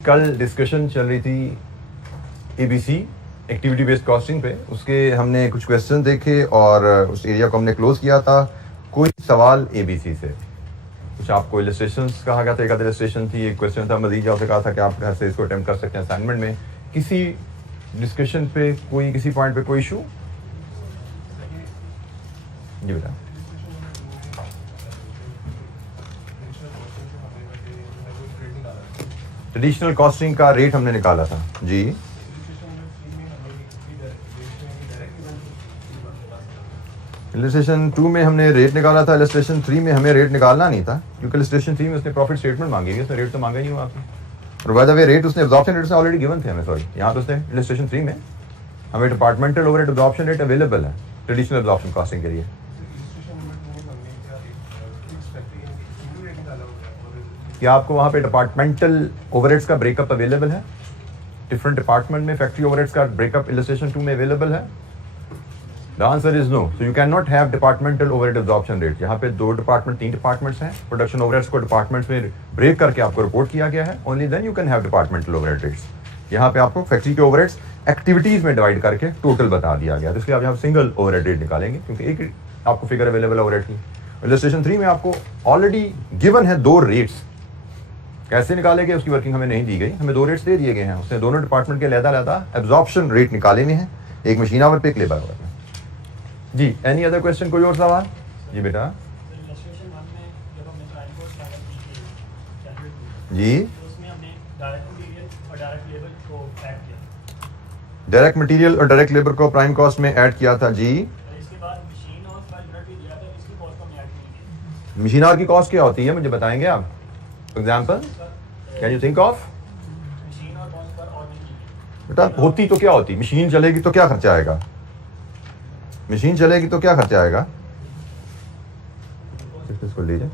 कल डिस्कशन चल रही थी एबीसी एक्टिविटी बेस्ड कॉस्टिंग पे, उसके हमने कुछ क्वेश्चन देखे और उस एरिया को हमने क्लोज किया था। कोई सवाल एबीसी से? कुछ आपको इलस्ट्रेशंस कहा गया था, एक आध इलस्ट्रेशन थी, एक क्वेश्चन था मजीद आपसे कहा था कि आप ऐसे इसको अटेम्प्ट कर सकते हैं असाइनमेंट में। किसी डिस्कशन पे कोई किसी पॉइंट पे कोई इशू? जी बेटा। ट्रेडिशनल कॉस्टिंग का रेट हमने निकाला था जी। इलस्ट्रेशन 2 में हमने रेट निकाला था, इलस्ट्रेशन 3 में हमें रेट निकालना नहीं था क्योंकि इलस्ट्रेशन 3 में उसने प्रॉफिट स्टेटमेंट मांगी है, उसने रेट तो मांगा ही नहीं हुआ आपने। और बाय द वे रेट उसने एब्जॉर्प्शन रेट से ऑलरेडी गिवन थे हमें, सॉरी यहाँ तो उसने इलस्ट्रेशन 3 में हमें departmental overhead absorption rate available है ट्रेडिशनल एब्जॉर्प्शन कॉस्टिंग के लिए। क्या आपको वहाँ पे डिपार्टमेंटल ओवरहेड्स का ब्रेकअप अवेलेबल है? डिफरेंट डिपार्टमेंट में फैक्ट्री ओवरहेड्स का ब्रेकअप इलस्ट्रेशन 2 में अवेलेबल है? The answer is no. So you cannot have departmental overhead absorption rate. यहाँ पे 3 डिपार्टमेंट्स हैं, प्रोडक्शन ओवरहेड्स को डिपार्टमेंट्स में ब्रेक करके आपको रिपोर्ट किया गया है। Only then you can have departmental overhead rates. यहाँ पे आपको फैक्ट्री के ओवरहेड्स एक्टिविटीज में डिवाइड करके टोटल बता दिया गया, तो इसलिए आप यहाँ सिंगल ओवरहेड रेट निकालेंगे क्योंकि एक आपको फिगर अवेलेबल है ओवरहेड की। इलस्ट्रेशन 3 में आपको ऑलरेडी गिवन है 2 रेट्स, कैसे निकाले गए उसकी वर्किंग हमें नहीं दी गई, हमें 2 रेट्स दे दिए गए हैं। उसने दोनों डिपार्टमेंट के अलग-अलग एब्जॉर्प्शन रेट निकाले हुए हैं, एक मशीन आवर पे एक लेबर आवर पे। जी एनी अदर क्वेश्चन, कोई और सवाल? जी बेटा। जी डायरेक्ट मटेरियल और डायरेक्ट लेबर को प्राइम कॉस्ट में ऐड किया था जी। मशीन आवर की कॉस्ट क्या होती है मुझे बताएंगे आप? For example can you think of? बेटा होती तो क्या होती? मशीन चलेगी तो क्या खर्चा आएगा? मशीन चलेगी तो क्या खर्चा आएगा? इसको लीजिए।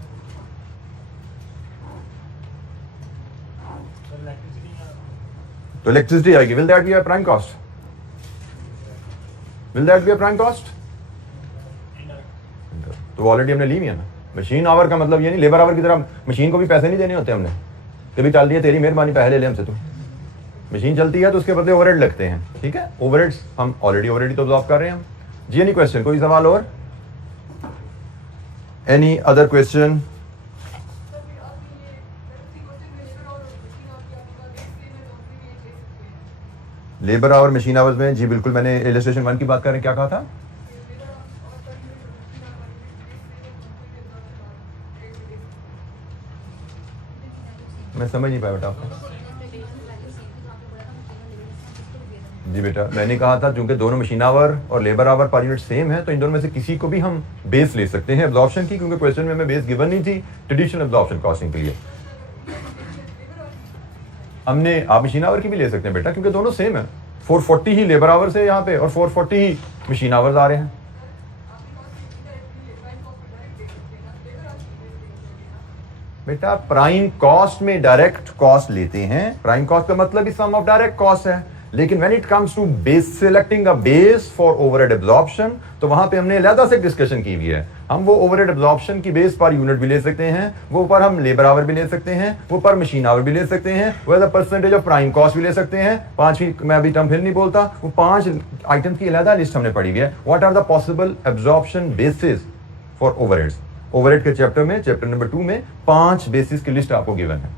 तो इलेक्ट्रिसिटी आएगी, will that be a prime cost? Will that be a prime cost? तो ऑलरेडी हमने ली है ना। मशीन आवर का मतलब ये नहीं लेबर आवर की तरह मशीन को भी पैसे नहीं देने होते हमने, कभी चल दिया तेरी मेहरबानी पैसे ले ले हमसे, तो मशीन चलती है तो उसके बदले ओवरहेड लगते हैं, ठीक है। ओवरहेड्स हम ऑलरेडी तो ऑब्जॉर्व कर रहे हैं हम जी। एनी क्वेश्चन, कोई सवाल और? Any other question? Labour our machine hours में जी बिल्कुल, मैंने इलस्ट्रेशन 1 की बात कर रहे हैं, क्या कहा था? मैं समझ नहीं पाया बेटा आपको। जी बेटा मैंने कहा था क्योंकि दोनों मशीन आवर और labour our per unit same है तो इन दोनों में से किसी को भी हम बेस ले सकते हैं एब्जॉर्प्शन की, क्योंकि क्वेश्चन में हमें बेस गिवन नहीं थी ट्रेडिशनल एब्जॉर्प्शन कॉस्टिंग के लिए। हमने आप मशीन आवर की भी ले सकते हैं बेटा क्योंकि दोनों सेम है। 440 ही लेबर आवर्स है यहाँ पे और 440 ही मशीन आवर्स आ रहे हैं। बेटा प्राइम कॉस्ट में डायरेक्ट कॉस्ट लेते हैं, प्राइम कॉस्ट का मतलब ही सम ऑफ डायरेक्ट कॉस्ट है, लेकिन when it comes to base selecting a base for overhead absorption तो वहां पे हमने अलग से डिस्कशन की हुई है। हम वो ओवरहेड एब्जॉर्प्शन की बेस पर यूनिट भी ले सकते हैं, वो पर हम लेबर आवर भी ले सकते हैं, वो पर मशीन आवर भी ले सकते हैं, वो as a percentage of prime cost भी ले सकते हैं। 5 मैं अभी टर्म फिर नहीं बोलता, वो 5 आइटम की अलग लिस्ट हमने पढ़ी हुई है। What are the possible absorption basis for overheads? Overhead के चैप्टर में, चैप्टर नंबर 2 में 5 बेसिस की लिस्ट आपको गिवन है,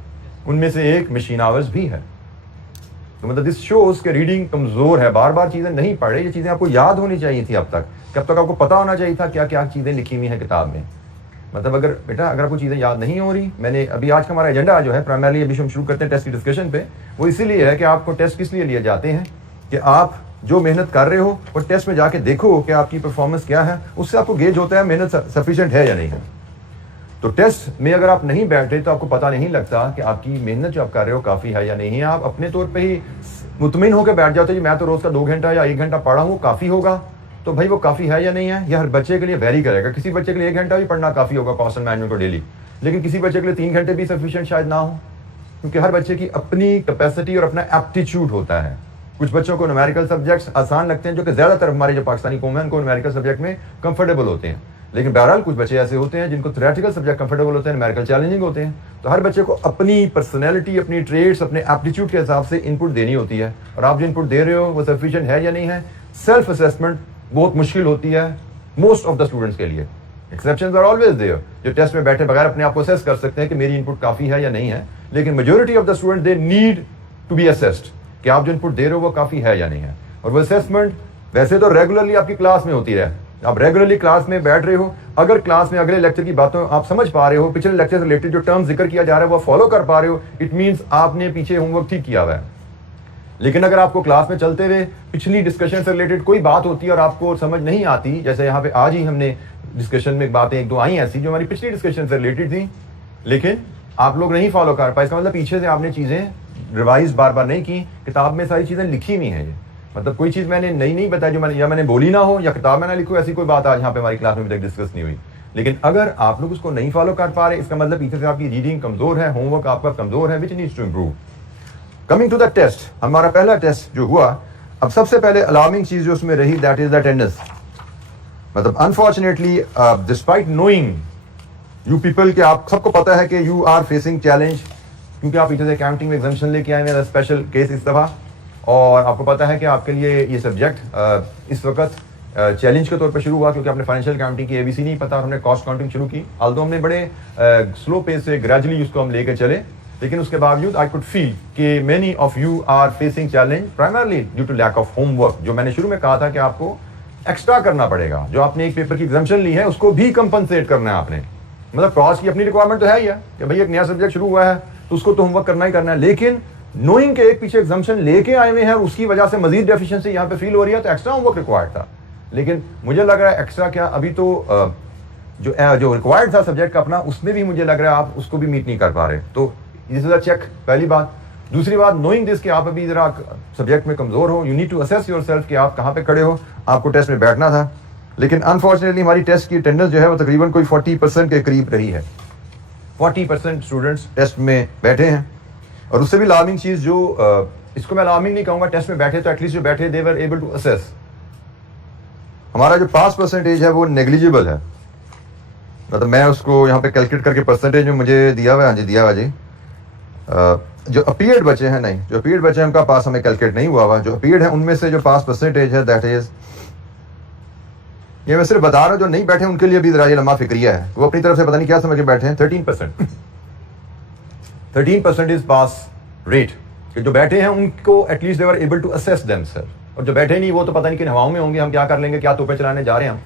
उनमें से एक मशीन आवर्स भी है। तो मतलब दिस शोज के रीडिंग कमजोर है, बार बार चीजें नहीं पढ़े, ये चीजें आपको याद होनी चाहिए थी अब तक, कब तक आपको पता होना चाहिए था क्या क्या चीजें लिखी हुई है किताब में। मतलब अगर बेटा अगर आपको चीजें याद नहीं हो रही, मैंने अभी आज का हमारा एजेंडा जो है प्राइमरली अभी हम शुरू करते हैं टेस्ट की डिस्कशन पे, वो इसीलिए है कि आपको टेस्ट किस लिए लिए जाते हैं कि आप जो मेहनत कर रहे हो वो टेस्ट में जाके देखो कि आपकी परफॉर्मेंस क्या है, उससे आपको गेज होता है मेहनत सफिशिएंट है या नहीं है। तो टेस्ट में अगर आप नहीं बैठे तो आपको पता नहीं लगता कि आपकी मेहनत जो आप कर रहे हो काफ़ी है या नहीं है। आप अपने तौर पे ही मुतमिन होकर बैठ जाते हो, मैं तो रोज़ का 2 घंटा या 1 घंटा पढ़ा हूँ काफ़ी होगा, तो भाई वो काफ़ी है या नहीं है, यह हर बच्चे के लिए वेरी करेगा। किसी बच्चे के लिए 1 घंटा भी पढ़ना काफ़ी होगा कॉस्ट एंड मैनेजमेंट को डेली, लेकिन किसी बच्चे के लिए 3 घंटे भी सफिशिएंट शायद ना हो, क्योंकि हर बच्चे की अपनी कैपेसिटी और अपना एप्टीट्यूड होता है। कुछ बच्चों को न्यूमेरिकल सब्जेक्ट्स आसान लगते हैं, जो कि ज़्यादातर हमारे जो पाकिस्तानी कौम है उनको न्यूमेरिकल सब्जेक्ट में कंफर्टेबल होते हैं, लेकिन बहरहाल कुछ बच्चे ऐसे होते हैं जिनको थ्योरेटिकल सब्जेक्ट कंफर्टेबल होते हैं, न्यूमेरिकल चैलेंजिंग होते हैं। तो हर बच्चे को अपनी पर्सनैलिटी, अपनी ट्रेड्स, अपने एप्टीट्यूड के हिसाब से इनपुट देनी होती है, और आप जो इनपुट दे रहे हो वो सफिशिएंट है या नहीं है। सेल्फ असेसमेंट बहुत मुश्किल होती है मोस्ट ऑफ द स्टूडेंट्स के लिए। एक्सेप्शंस आर ऑलवेज देयर, जो टेस्ट में बैठे बगैर अपने आप को असेस कर सकते हैं कि मेरी इनपुट काफ़ी है या नहीं है, लेकिन majority of the student they need to be assessed कि आप जो इनपुट दे रहे हो वो काफ़ी है या नहीं है। और वो असेसमेंट वैसे तो रेगुलरली आपकी क्लास में होती है, आप रेगुलरली क्लास में बैठ रहे हो, अगर क्लास में अगले लेक्चर की बातों आप समझ पा रहे हो, पिछले लेक्चर से रिलेटेड जो टर्म जिक्र किया जा रहा है वो फॉलो कर पा रहे हो, इट मीन्स आपने पीछे होमवर्क ठीक किया हुआ है। लेकिन अगर आपको क्लास में चलते हुए पिछली डिस्कशन से रिलेटेड कोई बात होती है और आपको समझ नहीं आती, जैसे यहाँ पे आज ही हमने डिस्कशन में बातें एक दो आई ऐसी जो हमारी पिछली डिस्कशन से रिलेटेड थी, लेकिन आप लोग नहीं फॉलो कर पाए, इसका मतलब पीछे से आपने चीज़ें रिवाइज बार बार नहीं की, किताब में सारी चीज़ें लिखी हुई हैं। ये मतलब कोई चीज़ मैंने नहीं बताई जो मैंने बोली ना हो, या किताब में ना लिखो, ऐसी कोई बात आज यहाँ पे हमारी क्लास में अभी तक डिस्कस नहीं हुई। लेकिन अगर आप लोग उसको नहीं फॉलो कर पा रहे, इसका मतलब पीछे से आपकी रीडिंग कमज़ोर है, होमवर्क आपका कमज़ोर है, which needs to improve. Coming to the test, हमारा पहला टेस्ट जो हुआ, अब सबसे पहले अलार्मिंग चीज़ जो उसमें रही दैट इज द अटेंडेंस। मतलब unfortunately despite knowing you people के आप सबको पता है कि यू आर फेसिंग चैलेंज, क्योंकि आप पीछे से अकाउंटिंग में एग्जामिशन लेके आए हैं, स्पेशल केस इस दफ़ा, और आपको पता है कि आपके लिए ये सब्जेक्ट इस वक्त चैलेंज के तौर पे शुरू हुआ, क्योंकि आपने फाइनेंशियल अकाउंटिंग की एबीसी नहीं पता और हमने कॉस्ट काउंटिंग शुरू की। आल्दो हमने बड़े स्लो पेस से ग्रेजुअली उसको हम लेकर चले, लेकिन उसके बावजूद आई कुड फील कि many of you are facing challenge primarily due to lack of homework. जो मैंने शुरू में कहा था कि आपको एक्स्ट्रा करना पड़ेगा, जो आपने एक पेपर की एग्जाम्पशन ली है उसको भी कंपनसेट करना है आपने। मतलब कॉस्ट की अपनी रिक्वायरमेंट तो है ही है कि भाई एक नया सब्जेक्ट शुरू हुआ है तो उसको तो होमवर्क करना ही करना है, लेकिन नोइंग के एक पीछे एग्जाम्पशन लेके आए हुए हैं, उसकी वजह से मजीद डेफिशिएंसी यहाँ पे फील हो रही है, तो एक्स्ट्रा होमवर्क रिक्वायर्ड था। लेकिन मुझे लग रहा है एक्स्ट्रा क्या, अभी तो जो रिक्वायर्ड था सब्जेक्ट का अपना, उसमें भी मुझे लग रहा है आप उसको भी मीट नहीं कर पा रहे। तो दिस इज अ चेक, पहली बात। दूसरी बात, नोइंग दिस कि आप अभी जरा सब्जेक्ट में कमजोर हो, you need to assess yourself कि आप कहाँ पे खड़े हो, आपको टेस्ट में बैठना था। लेकिन अनफॉर्चुनेटली हमारी टेस्ट की अटेंडेंस जो है वो तकरीबन कोई 40% के करीब रही है। 40% स्टूडेंट्स टेस्ट में बैठे हैं, और उससे भी अलार्मिंग चीज़ जो इसको मैं अलार्मिंग नहीं कहूँगा, टेस्ट में बैठे तो एटलीस्ट जो बैठे दे वर एबल टू असेस। हमारा जो पास परसेंटेज है वो नेग्लिजिबल है, मतलब मैं उसको यहाँ पे कैलकुलेट करके परसेंटेज में मुझे दिया हुआ है, हाँ जी दिया हुआ जी। जो अपीयर्ड बच्चे हैं, नहीं जो अपीयर्ड बच्चे हैं उनका पास हमें कैलकुलेट नहीं हुआ हुआ, जो अपीयर्ड है उनमें से जो पास परसेंटेज है दैट इज, ये मैं सिर्फ बता रहा हूँ, जो नहीं बैठे उनके लिए भी जरा ये लम्बा फिक्रिया है, वो अपनी तरफ से पता नहीं क्या समझ के बैठे हैं। 13% इज पास रेट, कि जो बैठे हैं उनको at least they were able to assess themselves, और जो बैठे नहीं वो तो पता नहीं किन हवाओं में होंगे, हम क्या कर लेंगे, क्या तोपे चलाने जा रहे हैं हम।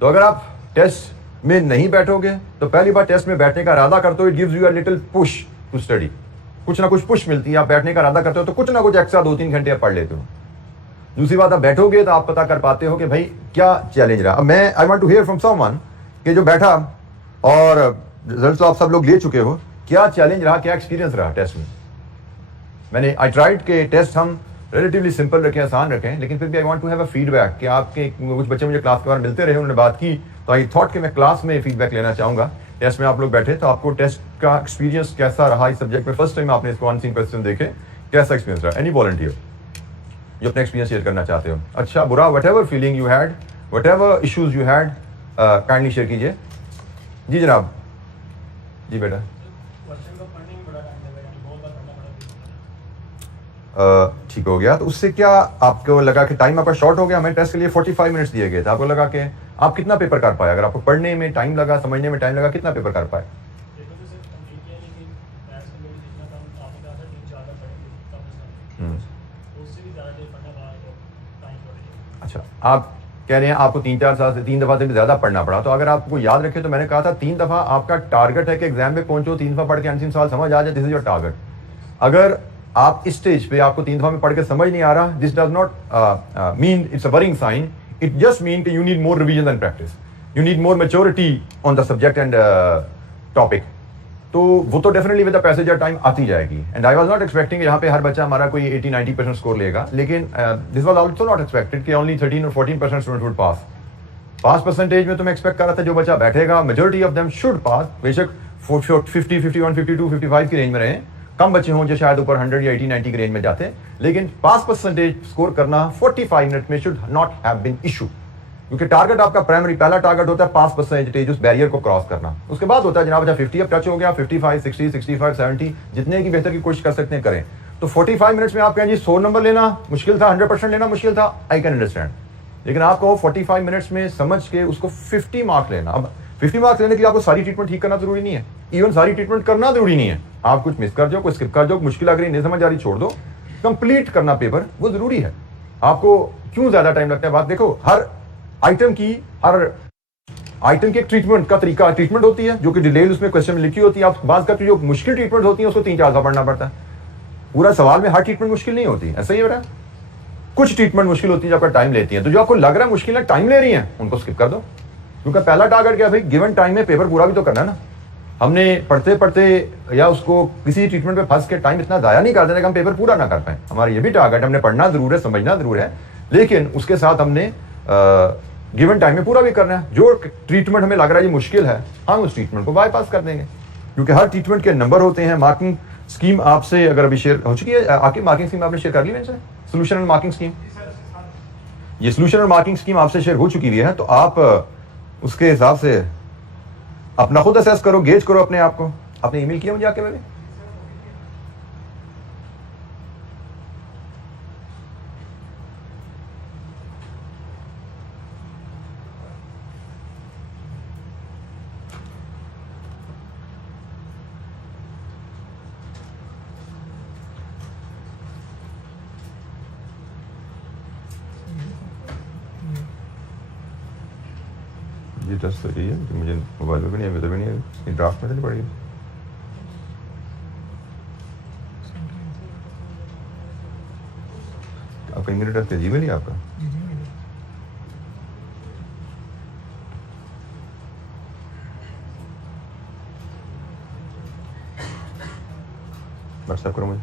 तो अगर आप टेस्ट में नहीं बैठोगे तो पहली बार टेस्ट में बैठने का इरादा करते हो, it gives you a little push to study, कुछ ना कुछ पुश मिलती है। आप बैठने का इरादा करते हो तो कुछ ना कुछ एक्स्ट्रा 2-3 घंटे आप पढ़ लेते हो। दूसरी बात, आप बैठोगे तो आप पता कर पाते हो कि भाई क्या चैलेंज रहा। अब मैं I want to hear from someone कि जो बैठा और रिजल्ट तो आप सब लोग ले चुके हो, क्या चैलेंज रहा, क्या एक्सपीरियंस रहा टेस्ट में। मैंने आई ट्राइड के टेस्ट हम रिलेटिवली सिंपल रखें, आसान रखें, लेकिन फिर भी I want to have a feedback कि आपके कुछ बच्चे मुझे क्लास के बारे में मिलते रहे, उन्होंने बात की, तो आई थॉट कि मैं क्लास में फीडबैक लेना चाहूँगा। टेस्ट में आप लोग बैठे तो आपको टेस्ट का एक्सपीरियंस कैसा रहा इस सब्जेक्ट में, फर्स्ट टाइम आपने इसको अनसीन क्वेश्चन देखे, कैसा एक्सपीरियंस रहा। एनी वॉलंटियर जो अपना एक्सपीरियंस शेयर करना चाहते हो, अच्छा बुरा, what ever feeling you had, what ever issues you had, kindly share कीजिए। जी जनाब, जी बेटा। ठीक हो गया, तो उससे क्या आपको लगा कि टाइम आपका शॉर्ट हो गया। हमें टेस्ट के लिए 45 मिनट्स दिए गए थे, आपको लगा कि आप कितना पेपर कर पाए, अगर आपको पढ़ने में टाइम लगा, समझने में टाइम लगा, कितना पेपर कर पाए। अच्छा, आप कह रहे हैं आपको 3-4 साल से 3 दफ़ा से भी ज़्यादा पढ़ना पड़ा, तो अगर आपको याद रखें तो मैंने कहा था 3 दफ़ा आपका टारगेट है कि एग्जाम में पहुंचो, 3 दफ़ा पढ़ के अनसीन सवाल समझ आ जाए, दिस इज योर टारगेट। अगर आप इस स्टेज पे आपको 3 दफ़ा में पढ़ के समझ नहीं आ रहा, this does not mean it's a worrying sign, it just mean कि you need more revision and practice, you need more maturity on the subject and topic. तो वो तो definitely with the passage of time आती जाएगी। And I was not expecting यहाँ पे हर बच्चा हमारा कोई 80-90% स्कोर लेगा, लेकिन this was also not expected कि ओनली 13 और 14% student would pass. Pass percentage में तो मैं एक्सपेक्ट कर रहा था जो बच्चा बैठेगा majority of them should pass, बेशक 50, 51, 52, 55 की रेंज में रहे, कम बच्चे हों जो शायद ऊपर 100 या 80-90 की रेंज में जाते, लेकिन पास परसेंटेज स्कोर करना 45 मिनट में should not have been issue. क्योंकि टारगेट आपका प्राइमरी पहला टारगेट होता है 5% उस बैरियर को क्रॉस करना। उसके बाद होता है जनाब अच्छा 50 अब टच हो गया, 55, 60, 65, 70 जितने की बेहतर की कोशिश कर सकते हैं करें। तो 45 मिनट्स में आप कहें जी 100 नंबर लेना मुश्किल था, 100% लेना मुश्किल था, आई कैन अंडरस्टैंड। लेकिन आप कहो 45 मिनट्स में समझ के उसको 50 मार्क्स लेना। अब 50 मार्क्स लेने के लिए आपको सारी ट्रीटमेंट ठीक करना जरूरी नहीं है, इवन सारी ट्रीटमेंट करना जरूरी नहीं है। आप कुछ मिस कर जाओ, कुछ स्किप कर जाओ, मुश्किल अगर नहीं समझ आ रही छोड़ दो, कंप्लीट करना पेपर वो जरूरी है। आपको क्यों ज्यादा टाइम लगता है? बात देखो, हर आइटम की एक ट्रीटमेंट का तरीका ट्रीटमेंट होती है जो कि डिटेल उसमें क्वेश्चन में लिखी होती है। आप बात करते जो मुश्किल ट्रीटमेंट होती है उसको 3-4 दफा पढ़ना पड़ता है। पूरा सवाल में हर ट्रीटमेंट मुश्किल नहीं होती, ऐसा ही हो रहा है। कुछ ट्रीटमेंट मुश्किल होती है जो आपका टाइम लेती है, तो जो आपको लग रहा है मुश्किल है, टाइम ले रही है, उनको स्किप कर दो। क्योंकि पहला टारगेट क्या है भाई, गिवन टाइम में पेपर पूरा भी तो करना है ना। हमने पढ़ते पढ़ते या उसको किसी ट्रीटमेंट में फंस के टाइम इतना जाया नहीं कर देना कि हम पेपर पूरा ना कर पाए। हमारा ये भी टारगेट, हमने पढ़ना जरूर है, समझना जरूर है, लेकिन उसके साथ हमने गिवन टाइम में पूरा भी करना है। जो ट्रीटमेंट हमें लग रहा है ये मुश्किल है, हम उस ट्रीटमेंट को बाईपास कर देंगे, क्योंकि हर ट्रीटमेंट के नंबर होते हैं। मार्किंग स्कीम आपसे अगर अभी शेयर हो चुकी है, आपकी मार्किंग स्कीम आपने शेयर कर ली मेरे, सोल्यूशन एंड मार्किंग स्कीम, ये सोल्यूशन एंड मार्किंग स्कीम आपसे शेयर हो चुकी हुई है। तो आप उसके हिसाब से अपना खुद असेस करो, गेज करो अपने आप को। आपने ईमेल किया मुझे आके मैंने ये टेस्ट तो यही है कि मुझे मोबाइल में भी नहीं है, भी नहीं है, ड्राफ्ट में तो नहीं पड़ेगी। आपका ईमेल एड्रेस जी मेल ही आपका? व्हाट्सएप करो मुझे।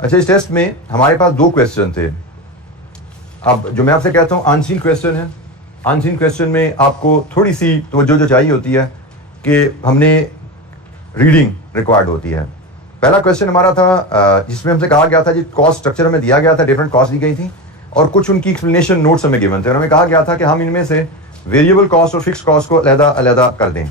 अच्छा, इस टेस्ट में हमारे पास 2 क्वेश्चन थे। अब जो मैं आपसे कहता हूं अनसीन क्वेश्चन है। अनसीन क्वेश्चन में आपको थोड़ी सी तवज्जो जो चाहिए होती है कि हमने रीडिंग रिक्वायर्ड होती है। पहला क्वेश्चन हमारा था जिसमें हमसे कहा गया था जी कॉस्ट स्ट्रक्चर हमें दिया गया था, डिफरेंट कॉस्ट दी गई थी और कुछ उनकी एक्सप्लेनेशन नोट्स हमें गिवन थे और हमें कहा गया था कि हम इनमें से वेरिएबल कॉस्ट और फिक्स कॉस्ट को अलग-अलग कर दें।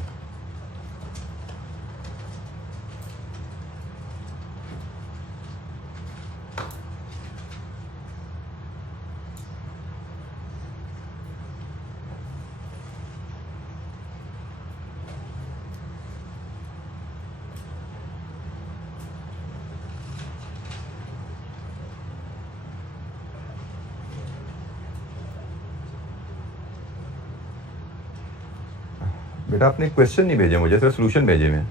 बेटा आपने क्वेश्चन नहीं भेजे मुझे, सिर्फ सोल्यूशन भेजे हुए हैं।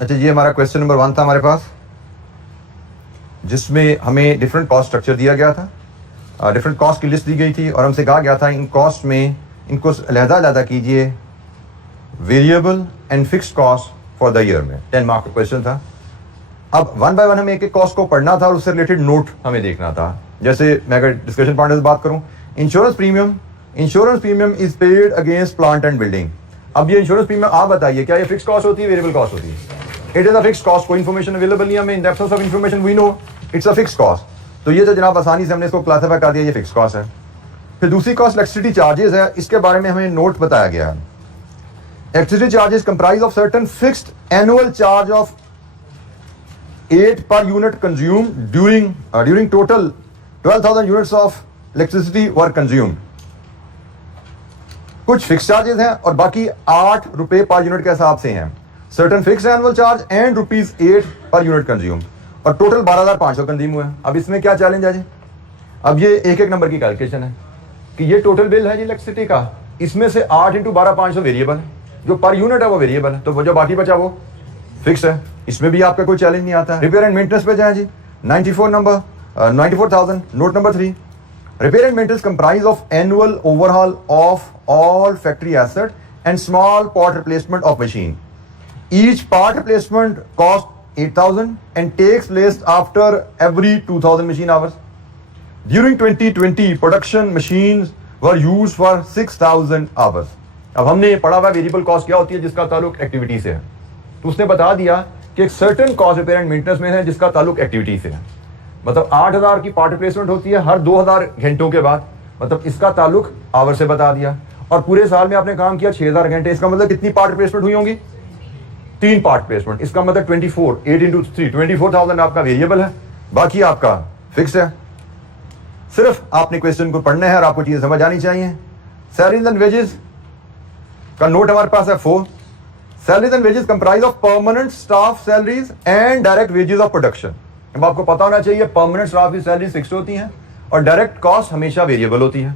अच्छा, ये हमारा क्वेश्चन नंबर 1 था हमारे पास, जिसमें हमें डिफरेंट कॉस्ट स्ट्रक्चर दिया गया था, डिफरेंट कॉस्ट की लिस्ट दी गई थी और हमसे कहा गया था इन कॉस्ट में इनको अलहदा कीजिए, variable and fixed cost for the year में। 10 मार्क का क्वेश्चन था। अब 1 बाय 1 हमें एक एक कॉस्ट को पढ़ना था और उससे रिलेटेड नोट हमें देखना था। जैसे मैं अगर डिस्कशन पार्टनर से बात करूं, insurance premium is paid against plant and building. अब ये इंश्योरेंस प्रीमियम आप बताइए, क्या ये फिक्स कॉस्ट होती है, वेरिएबल कॉस्ट होती है? It is a fix cost. कोई इन्फॉर्मेशन अवेलेबल नहीं हमें, in the absence of information we know it's a fix cost. तो ये तो जनाब आसानी से हमने इसको क्लासिफाई कर दिया, ये फिक्स कॉस्ट है। फिर दूसरी कॉस्ट इलेक्ट्रिसिटी चार्जेस है, इसके बारे में हमें नोट बताया गया है। Electricity charges comprise of certain fixed annual charge of 8 per unit consumed during total 12,000 units of electricity were consumed। कुछ फिक्स चार्जेस हैं और बाकी 8 रुपए पर यूनिट के हिसाब से हैं। Certain fix annual charge and ₹8 per unit consume, और टोटल 12,500 कंज्यूम हुए। अब इसमें क्या चैलेंज है जी? अब ये एक एक नंबर की कैलकुलेशन है कि ये टोटल बिल है जी इलेक्ट्रिसिटी का, इसमें से 8 × 12,500 वेरिएबल है, जो पर यूनिट है वो वेरिएबल है, तो वो जो बाकी बचा वो फिक्स है। इसमें भी आपका कोई चैलेंज नहीं आता। रिपेयर एंड मेंटेनेंस पे जाएं जी, 94,000 note number 3। Repair and maintenance comprise of annual overhaul of all factory asset and small part replacement of machine. Each part replacement cost 8,000 and takes place after every 2,000 machine hours. During 2020 production machines were used for 6,000 hours. अब हमने पढ़ा हुआ variable cost क्या होती है, जिसका ताल्लुक activity से है। तो उसने बता दिया कि एक certain cost repair and maintenance में है जिसका ताल्लुक एक्टिविटी से है। मतलब 8,000 की पार्ट रिप्लेसमेंट होती है हर 2,000 घंटों के बाद, मतलब इसका ताल्लुक आवर से बता दिया। और पूरे साल में आपने काम किया 6,000 घंटे, इसका मतलब कितनी पार्ट रिप्लेसमेंट हुई होंगी? 3 पार्ट रिप्लेसमेंट। इसका मतलब 24, 8 × 3, 24,000 आपका वेरिएबल है, बाकी आपका फिक्स है। सिर्फ आपने क्वेश्चन को पढ़ना है और आपको चीजें समझ आनी चाहिए। सैलरीज एंड वेजेस का नोट हमारे पास है 4। Salaries and wages comprise of permanent staff salaries and direct wages of production. अब आपको पता होना चाहिए परमानेंट स्टाफ की सैलरी फिक्स होती है और डायरेक्ट कॉस्ट हमेशा वेरिएबल होती है।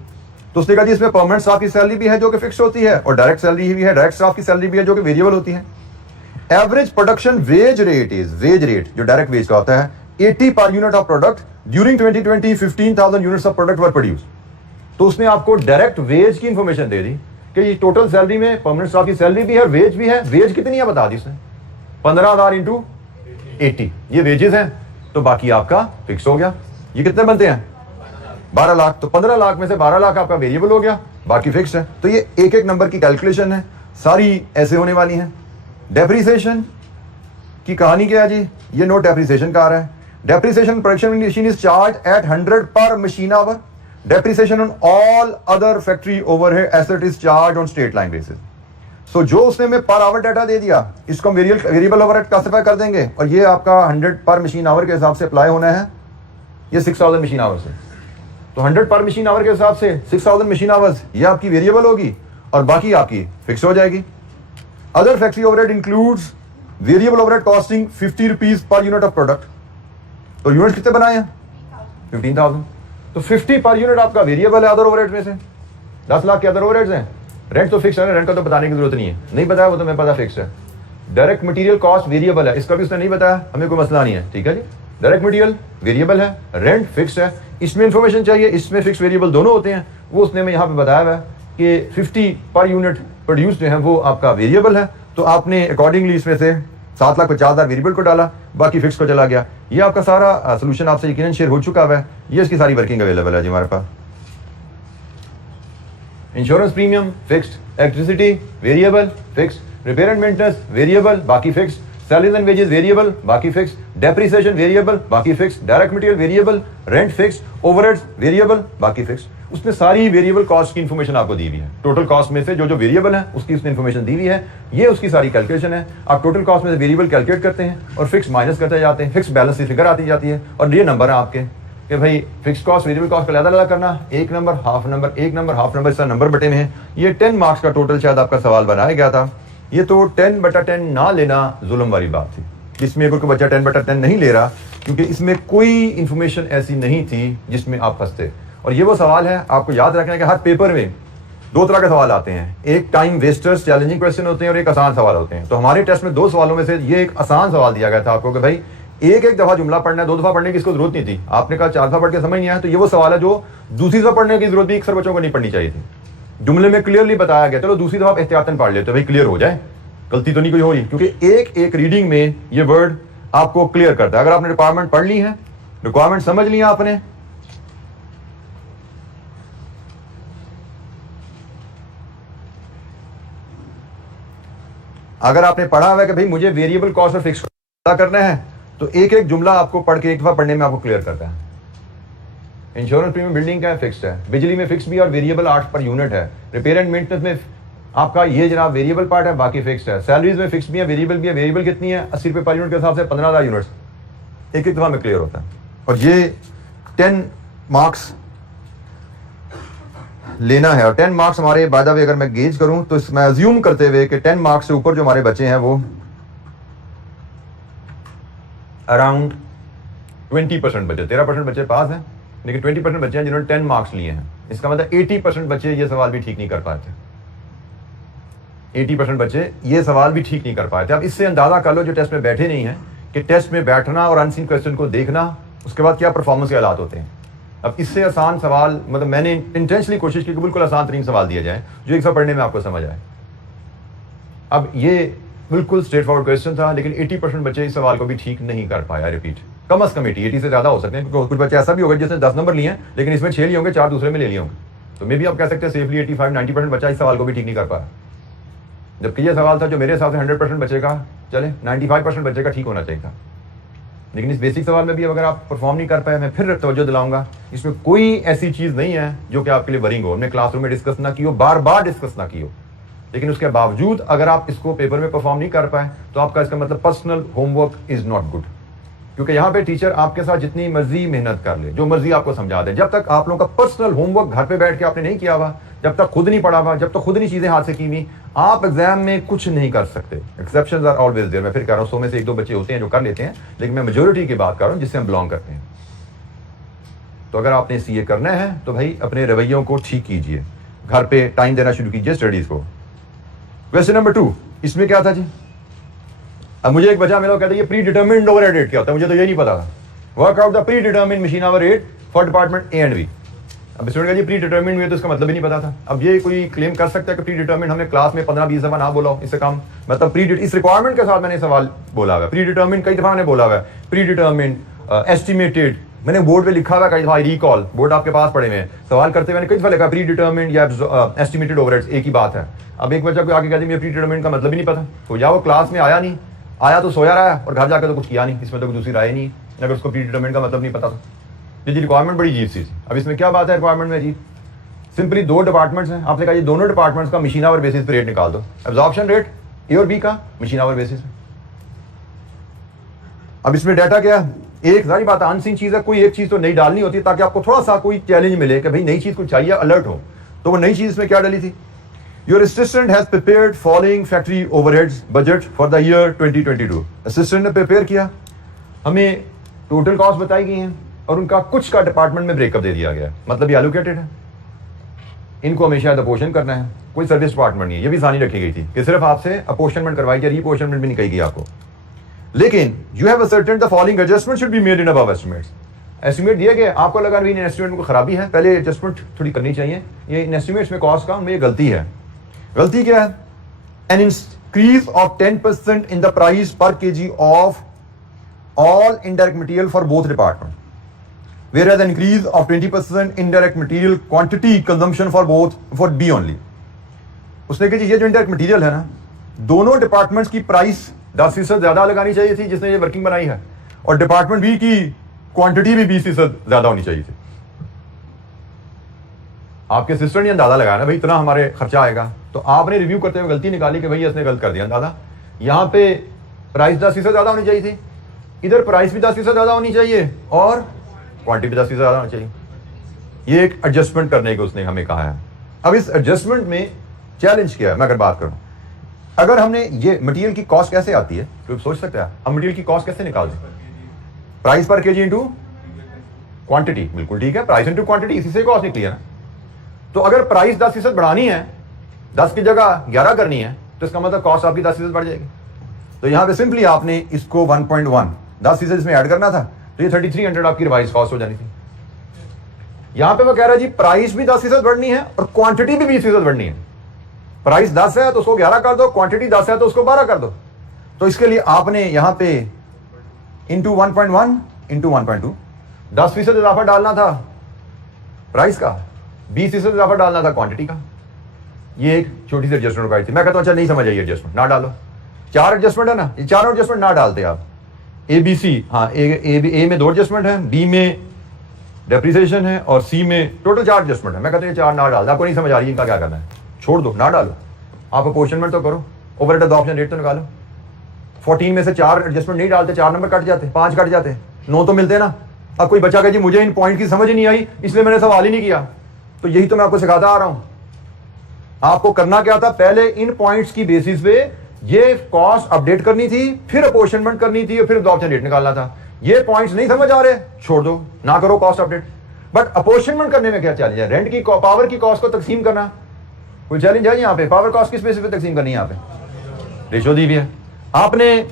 तो उसने कहा जी इसमें परमानेंट स्टाफ की सैलरी भी है जो कि फिक्स होती है और डायरेक्ट सैलरी भी है, डायरेक्ट स्टाफ की सैलरी भी है जो कि वेरिएबल होती है। एवरेज प्रोडक्शन वेज रेट जो डायरेक्ट वेज का होता है 80 per unit of product. During 2020 15,000 units of product were produce. तो उसने आपको डायरेक्ट वेज की इंफॉर्मेशन दे दी कि ये टोटल सैलरी में परमानेंट स्टाफ की सैलरी भी है, वेज भी है। वेज कितनी है बता दी इसने, 15,000 × 80 ये वेजेस हैं, तो बाकी आपका फिक्स हो गया। ये कितने बनते हैं? 12 लाख। तो 15 लाख में से 12 लाख आपका वेरिएबल हो गया, बाकी फिक्स है। तो ये एक एक नंबर की कैलकुलेशन है, सारी ऐसे होने वाली हैं। डेप्रिसिएशन की कहानी क्या है जी? ये नोट डेप्रिसिएशन का आ रहा है। Depreciation production machine is charge at 100 पर machine our. Depreciation on all other factory overhead asset is charged on straight line basis. So जो उसने में पर आवर डाटा दे दिया, इसको हम वेरिएबल ओवरहेड क्लासिफाई कर देंगे और ये आपका 100 पर मशीन आवर के हिसाब से अप्लाई होना है, ये 6,000 मशीन आवर से। तो 100 पर मशीन आवर के हिसाब से 6,000 मशीन आवर्स ये आपकी वेरिएबल होगी और बाकी आपकी फिक्स हो जाएगी। Other factory overhead includes variable overhead costing 50 rupees per unit of product. तो यूनिट कितने बनाए हैं? 15,000। तो 50 पर यूनिट आपका वेरिएबल है अदर ओवरहेड में से। 10 लाख के अदर ओवरहेड्स हैं। रेंट तो फिक्स है ना, रेंट का तो बताने की जरूरत नहीं है, नहीं बताया वो तो मैं पता फिक्स है। डायरेक्ट मटेरियल कॉस्ट वेरिएबल है, इसका भी उसने नहीं बताया, हमें कोई मसला नहीं है, ठीक है जी। डायरेक्ट मटेरियल वेरिएबल है, रेंट फिक्स है। इसमें इंफॉर्मेशन चाहिए, इसमें फिक्स वेरिएबल दोनों होते हैं, वो उसने मैं यहाँ पे बताया हुआ है कि 50 पर यूनिट प्रोड्यूस जो है वो आपका वेरिएबल है। तो आपने अकॉर्डिंगली इसमें से 7,50,000 वेरिएबल को डाला, बाकी फिक्स को चला गया। ये आपका सारा सोल्यूशन आपसे यकीनन शेयर हो चुका है, ये इसकी सारी वर्किंग अवेलेबल है जी हमारे पास। Insurance premium fixed, electricity variable fix, repair and maintenance variable बाकी fix, salaries and wages variable बाकी फिक्स, डेप्रिसिएशन वेरिएबल बाकी fix, direct material variable, rent fix, overheads variable बाकी फिक्स। उसने सारी वेरिएबल कॉस्ट की इंफॉर्मेशन आपको दी हुई है। टोटल कॉस्ट में से जो जो वेरिएबल है उसकी उसने इंफॉर्मेशन दी हुई है, ये उसकी सारी कैलकुलेशन है। आप टोटल कॉस्ट में से वेरिएबल कैलकुलेट करते हैं और फिक्स माइनस करते जाते हैं, फिक्स बैलेंस की फिगर आती जाती है और ये नंबर है आपके कि भाई फिक्स कॉस्ट वेरिएबल कॉस्ट का अलग करना, एक नंबर हाफ नंबर, एक नंबर हाफ नंबर, इस नंबर बटे में है। ये 10 मार्क्स का टोटल शायद आपका सवाल बनाया गया था। ये तो 10/10 ना लेना जुल्म वाली बात थी। इसमें अगर कोई बच्चा 10/10 नहीं ले रहा, क्योंकि इसमें कोई इंफॉर्मेशन ऐसी नहीं थी जिसमें आप फंसते। और ये वो सवाल है, आपको याद रखना है कि हर पेपर में दो तरह के सवाल आते हैं, एक टाइम वेस्टर्स चैलेंजिंग क्वेश्चन होते हैं और एक आसान सवाल होते हैं। तो हमारे टेस्ट में दो सवालों में से ये एक आसान सवाल दिया गया था आपको कि भाई एक एक दफा जुमला पढ़ना है, दो दफा पढ़ने की इसको जरूरत नहीं थी। आपने कहा चार दफा पढ़ के समझ नहीं आया, तो ये वो सवाल है जो दूसरी दफा पढ़ने की जरूरत भी अक्सर बच्चों को नहीं पढ़नी चाहिए थी। जुमले में क्लियरली बताया गया, चलो दूसरी दफा एहतियातन पढ़ लेते भाई क्लियर हो जाए, गलती तो नहीं कोई हो रही, क्योंकि एक एक रीडिंग में ये वर्ड आपको क्लियर करता है। अगर आपने रिक्वायरमेंट पढ़ ली है, रिक्वायरमेंट समझ लिया आपने, अगर आपने पढ़ा हुआ है कि भाई मुझे वेरिएबल कॉस्ट और फिक्स करना है, तो एक एक जुमला आपको पढ़ के एक दफा पढ़ने में आपको क्लियर करता है। इंश्योरेंस प्रीमियम बिल्डिंग का फिक्स्ड है, बिजली में फिक्स भी और वेरिएबल 8 पर यूनिट है, रिपेयर एंड मेंटेनेंस में आपका ये जनाब वेरिएबल पार्ट है, बाकी फिक्स्ड है, सैलरीज में फिक्स भी है, वेरिएबल भी है। वेरिएबल कितनी है? 80 रुपये पर यूनिट के हिसाब से 15,000 यूनिट्स एक एक दफा में क्लियर होता है। और ये 10 मार्क्स लेना है, और 10 मार्क्स हमारे बाय द वे अगर मैं गेज करूं तो मैं अज्यूम करते हुए कि 10 मार्क्स से ऊपर जो हमारे बच्चे हैं वो अराउंड 20% बच्चे, 13% बच्चे पास हैं, लेकिन 20% बच्चे हैं जिन्होंने 10 मार्क्स लिए हैं। इसका मतलब 80% बच्चे ये सवाल भी ठीक नहीं कर पाए थे। 80% बच्चे ये सवाल भी ठीक नहीं कर पाए थे। अब इससे अंदाजा कर लो जो टेस्ट में बैठे नहीं हैं कि टेस्ट में बैठना और अनसीन क्वेश्चन को देखना, उसके बाद क्या परफॉर्मेंस के हालात होते हैं। अब इससे आसान सवाल, मतलब मैंने इंटेंशनली कोशिश की कि बिल्कुल आसान तरीन सवाल दिया जाए जो एक सौ पढ़ने में आपको समझ आए। अब ये बिल्कुल स्ट्रेट फॉरवर्ड क्वेश्चन था, लेकिन 80% बच्चे इस सवाल को भी ठीक नहीं कर पाया। रिपीट, कम अज कम 80 से ज्यादा हो सकते हैं, क्योंकि कुछ बच्चे ऐसा भी होगा जिसने 10 नंबर लिए हैं लेकिन इसमें 6 लिए होंगे, 4 दूसरे में ले लिए होंगे। तो मे भी आप कह सकते हैं सेफली 85-90% बच्चा इस सवाल को भी ठीक नहीं कर पाया। जबकि ये सवाल था जो मेरे हिसाब से 100% बच्चे का, चले 95% बच्चे का ठीक होना चाहिए था। लेकिन इस बेसिक सवाल में भी अगर आप परफॉर्म नहीं कर पाए, मैं फिर तवज्जो दिलाऊंगा, इसमें कोई ऐसी चीज नहीं है जो कि आपके लिए वरिंग हो। हमने क्लासरूम में डिस्कस ना की हो, बार बार डिस्कस ना की हो, लेकिन उसके बावजूद अगर आप इसको पेपर में परफॉर्म नहीं कर पाए तो आपका इसका मतलब personal homework is not good. क्योंकि यहाँ पे टीचर आपके साथ जितनी मर्जी मेहनत कर ले, जो मर्जी आपको समझा दे, जब तक आप लोगों का पर्सनल होमवर्क घर पे बैठ के आपने नहीं किया हुआ, जब तक खुद नहीं पढ़ा हुआ, जब तक खुद नहीं चीजें हाथ से की हुई, आप एग्जाम में कुछ नहीं कर सकते। Exceptions are always there. मैं फिर कह रहा हूँ 100 में से 1-2 बच्चे होते हैं जो कर लेते हैं, लेकिन मैं मेजोरिटी की बात कर रहा हूँ जिससे हम बिलोंग करते हैं। तो अगर आपने सीए करना है तो भाई अपने रवैयों को ठीक कीजिए, घर पे टाइम देना शुरू कीजिए स्टडीज को। क्वेश्चन नंबर 2, इसमें क्या था जी? अब मुझे एक बच्चा मिला, कहता है ये प्री डिटरमिन्ड ओवरहेड रेट क्या होता है, मुझे तो ये नहीं पता था। Work out the predetermined machine hour rate for department A and B. अब स्टूडेंट का जी प्री डिटरमिन्ड हुए तो इसका मतलब ही नहीं पता था। अब ये कोई क्लेम कर सकता है कि प्री डिटरमिन्ड हमने क्लास में 15-20 दफा ना बोला हो, इससे कम, मतलब प्री इस रिक्वायरमेंट के साथ मैंने सवाल बोला हुआ है। प्री डिटरमिन्ड कई दफा मैंने बोला हुआ है, प्री डिटरमिन्ड, एस्टिमेटेड, मैंने बोर्ड पे लिखा हुआ है कई दफा, रिकॉल, बोर्ड आपके पास पड़े हुए हैं, सवाल करते हुए मैंने कई दफा लिखा प्री डिटरमिन्ड या एस्टिमेटेड ओवरहेड्स एक ही बात है। अब एक बच्चा कोई आगे कहते हैं प्री डिटरमिन्ड का मतलब ही नहीं पता, तो या वो क्लास में आया नहीं, आया तो सोया रहा है और घर जाकर तो कुछ किया नहीं, इसमें तो कोई दूसरी राय नहीं अगर उसको प्री डिटरमिन्ड का मतलब नहीं पता था। जी रिक्वायरमेंट बड़ी अजीब सी। अब इसमें क्या बात है रिक्वायरमेंट में जी? सिंपली 2 डिपार्टमेंट्स हैं, आपने कहा ये दोनों डिपार्टमेंट्स का मशीन आवर बेसिस पे रेट निकाल दो। एब्जॉर्प्शन रेट ए और बी का मशीन आवर बेसिस पे। अब इसमें डाटा क्या है? एक सारी बात अनसीन चीज है, कोई एक चीज तो नई डालनी होती है ताकि आपको थोड़ा सा कोई चैलेंज मिले कि भाई नई चीज कुछ चाहिए, अलर्ट हो। तो वो नई चीज इसमें क्या डाली थी? Your assistant has prepared following factory overheads budget for the year 2022। Assistant ने प्रिपेयर किया, हमें टोटल कॉस्ट बताई गई हैं और उनका कुछ का डिपार्टमेंट में ब्रेकअप दे दिया गया, मतलब ये एलोकेटेड है, इनको हमेशा अपोर्शन करना है। कोई सर्विस डिपार्टमेंट नहीं है, ये भी सानी रखी गई थी कि सिर्फ आपसे अपोर्शनमेंट करवाई जाए, रीअपोर्शनमेंट भी नहीं कही गई आपको। लेकिन you have ascertained the following adjustment should be made in above estimates. Estimate दिए गए, आपको लगा भी इन एस्टिमेट में खराबी है, पहले एडजस्टमेंट थोड़ी करनी चाहिए, ये इन एस्टिमेट्स में कॉस्ट का उनमें ये गलती है। गलती क्या है? An increase of 10% in the price per KG of all indirect material for both department, whereas an increase of 20% indirect material quantity consumption for both for B only। उसने कहा ये जो indirect material है ना, दोनों डिपार्टमेंट्स की price 10% ज्यादा लगानी चाहिए थी जिसने ये वर्किंग बनाई है, और डिपार्टमेंट बी की क्वांटिटी भी 20% ज्यादा होनी चाहिए थी। आपके सिस्टर ने अंदाजा लगाया ना भाई इतना हमारे खर्चा आएगा, तो आपने रिव्यू करते हुए गलती निकाली कि भाई इसने गलत कर दिया अंदाजा। यहां पे प्राइस 10% ज्यादा होनी चाहिए थी, इधर प्राइस भी 10% ज्यादा होनी चाहिए और क्वांटिटी 10% ज्यादा होनी चाहिए। ये एक एडजस्टमेंट करने को उसने हमें कहा है। अब इस एडजस्टमेंट में चैलेंज क्या है, मैं अगर बात करूं, अगर हमने ये मटेरियल की कॉस्ट कैसे आती है, तो सोच सकते हैं हम मटेरियल की कॉस्ट कैसे निकाल दें? Price per KG into quantity, बिल्कुल ठीक है, प्राइस इंटू क्वांटिटी, इसी से कॉस्ट निकली है ना। तो अगर प्राइस 10% बढ़ानी है, 10 की जगह 11 करनी है, तो इसका मतलब कॉस्ट आपकी 10% बढ़ जाएगी। तो यहां पे सिंपली आपने इसको 1.1 10% इसमें ऐड करना था, तो ये 3300 आपकी रिवाइज कॉस्ट हो जानी थी। यहां पे वो कह रहा है जी प्राइस भी 10% बढ़नी है और क्वांटिटी भी 20% बढ़नी है। प्राइस 10 है तो उसको 11 कर दो, क्वांटिटी 10 है तो उसको 12 कर दो। तो इसके लिए आपने यहां पे इंटू 1.1 इंटू 1.2 10% इजाफा डालना था प्राइस का, 20% इजाफा डालना था क्वांटिटी का। ये एक छोटी सी एडजस्टमेंट रिक्वायर्ड थी। मैं कहता हूं अच्छा नहीं समझ आई एडजस्टमेंट, ना डालो। 4 एडजस्टमेंट है ना, ये चारों एडजस्टमेंट ना डालते आप। ए बी सी, हाँ ए में 2 एडजस्टमेंट है, बी में डेप्रिसिएशन है और सी में टोटल 4 एडजस्टमेंट है। मैं कहता हूं 4 ना डाल, आपको नहीं समझ आ रही है इनका क्या करना है, छोड़ दो, ना डालो। आप अपोर्शनमेंट तो करो, ओवरहेड एब्जॉर्प्शन रेट तो निकालो। 14 में से 4 एडजस्टमेंट नहीं डालते, 4 नंबर कट जाते, 5 कट जाते, 9 तो मिलते ना। अब कोई बच्चा कहे जी मुझे इन पॉइंट की समझ ही नहीं आई इसलिए मैंने सवाल ही नहीं किया, तो यही तो मैं आपको सिखाता आ रहा हूं। आपको करना क्या था, पहले इन पॉइंट्स की बेसिस पे ये कॉस्ट अपडेट करनी थी, फिर अपोर्शनमेंट करनी थी और फिर एब्जॉर्प्शन रेट निकालना था। ये पॉइंट्स नहीं समझ आ रहे, छोड़ दो, ना करो कॉस्ट अपडेट। बट अपोर्शनमेंट करने में क्या चैलेंज है, रेंट की पावर की कॉस्ट को तकसीम करना कोई चैलेंज है यहाँ पे? पावर कॉस्ट किस बेसिस पे तकसीम करनी है? यहाँ पे रेशो दी हुई है। आपने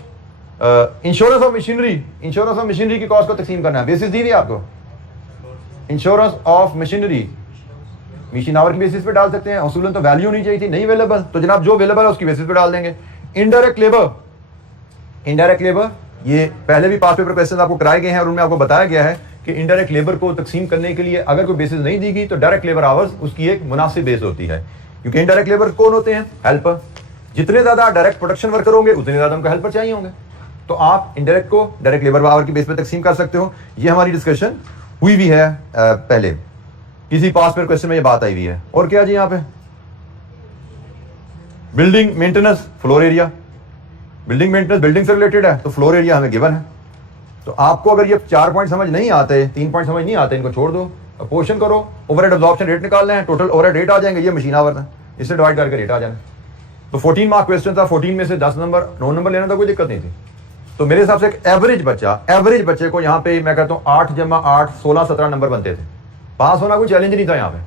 इंश्योरेंस ऑफ मशीनरी की कॉस्ट को तकसीम करना है, बेसिस दी हुई है आपको। Insurance of machinery machine our की बेसिस पे डाल सकते हैं, असूलन तो वैल्यू नहीं चाहिए थी, नहीं अवेलेबल, तो जनाब जो अवेलेबल है उसकी बेसिस पे डाल देंगे। इनडायरेक्ट लेबर, ये पहले भी पास पेपर क्वेश्चन आपको कराए गए हैं और उनमें आपको बताया गया है कि इनडायरेक्ट लेबर को तकसीम करने के लिए अगर कोई बेसिस नहीं दी गई तो डायरेक्ट लेबर आवर्स उसकी एक मुनासिब बेस होती है, क्योंकि इनडायरेक्ट लेबर कौन होते हैं? हेल्पर। जितने ज्यादा डायरेक्ट प्रोडक्शन वर्कर होंगे उतने ज्यादा उनको हेल्पर चाहिए होंगे, तो आप इनडायरेक्ट को डायरेक्ट लेबर आवर की बेस पे तकसीम कर सकते हो। ये हमारी डिस्कशन हुई भी है पहले, किसी पास पेपर क्वेश्चन में ये बात आई हुई है। और क्या जी यहाँ पे building maintenance, floor area, building maintenance building से रिलेटेड है तो फ्लोर एरिया हमें गिवन है। तो आपको अगर ये 4 पॉइंट समझ नहीं आते, 3 पॉइंट समझ नहीं आते, इनको छोड़ दो, अपोर्शन करो, ओवरहेड एब्जॉर्प्शन रेट निकालना है, टोटल ओवरहेड रेट आ जाएंगे, ये मशीन आवर था, इससे डिवाइड करके रेट आ जाना। तो 14 मार्क क्वेश्चन था, 14 में से 10 नंबर 9 नंबर लेना था, कोई दिक्कत नहीं थी। तो मेरे हिसाब से एक एवरेज बच्चे को यहाँ पे मैं कहता हूँ 8 जमा 8 16 17 नंबर बनते थे, पास होना कोई चैलेंज नहीं था यहाँ पे,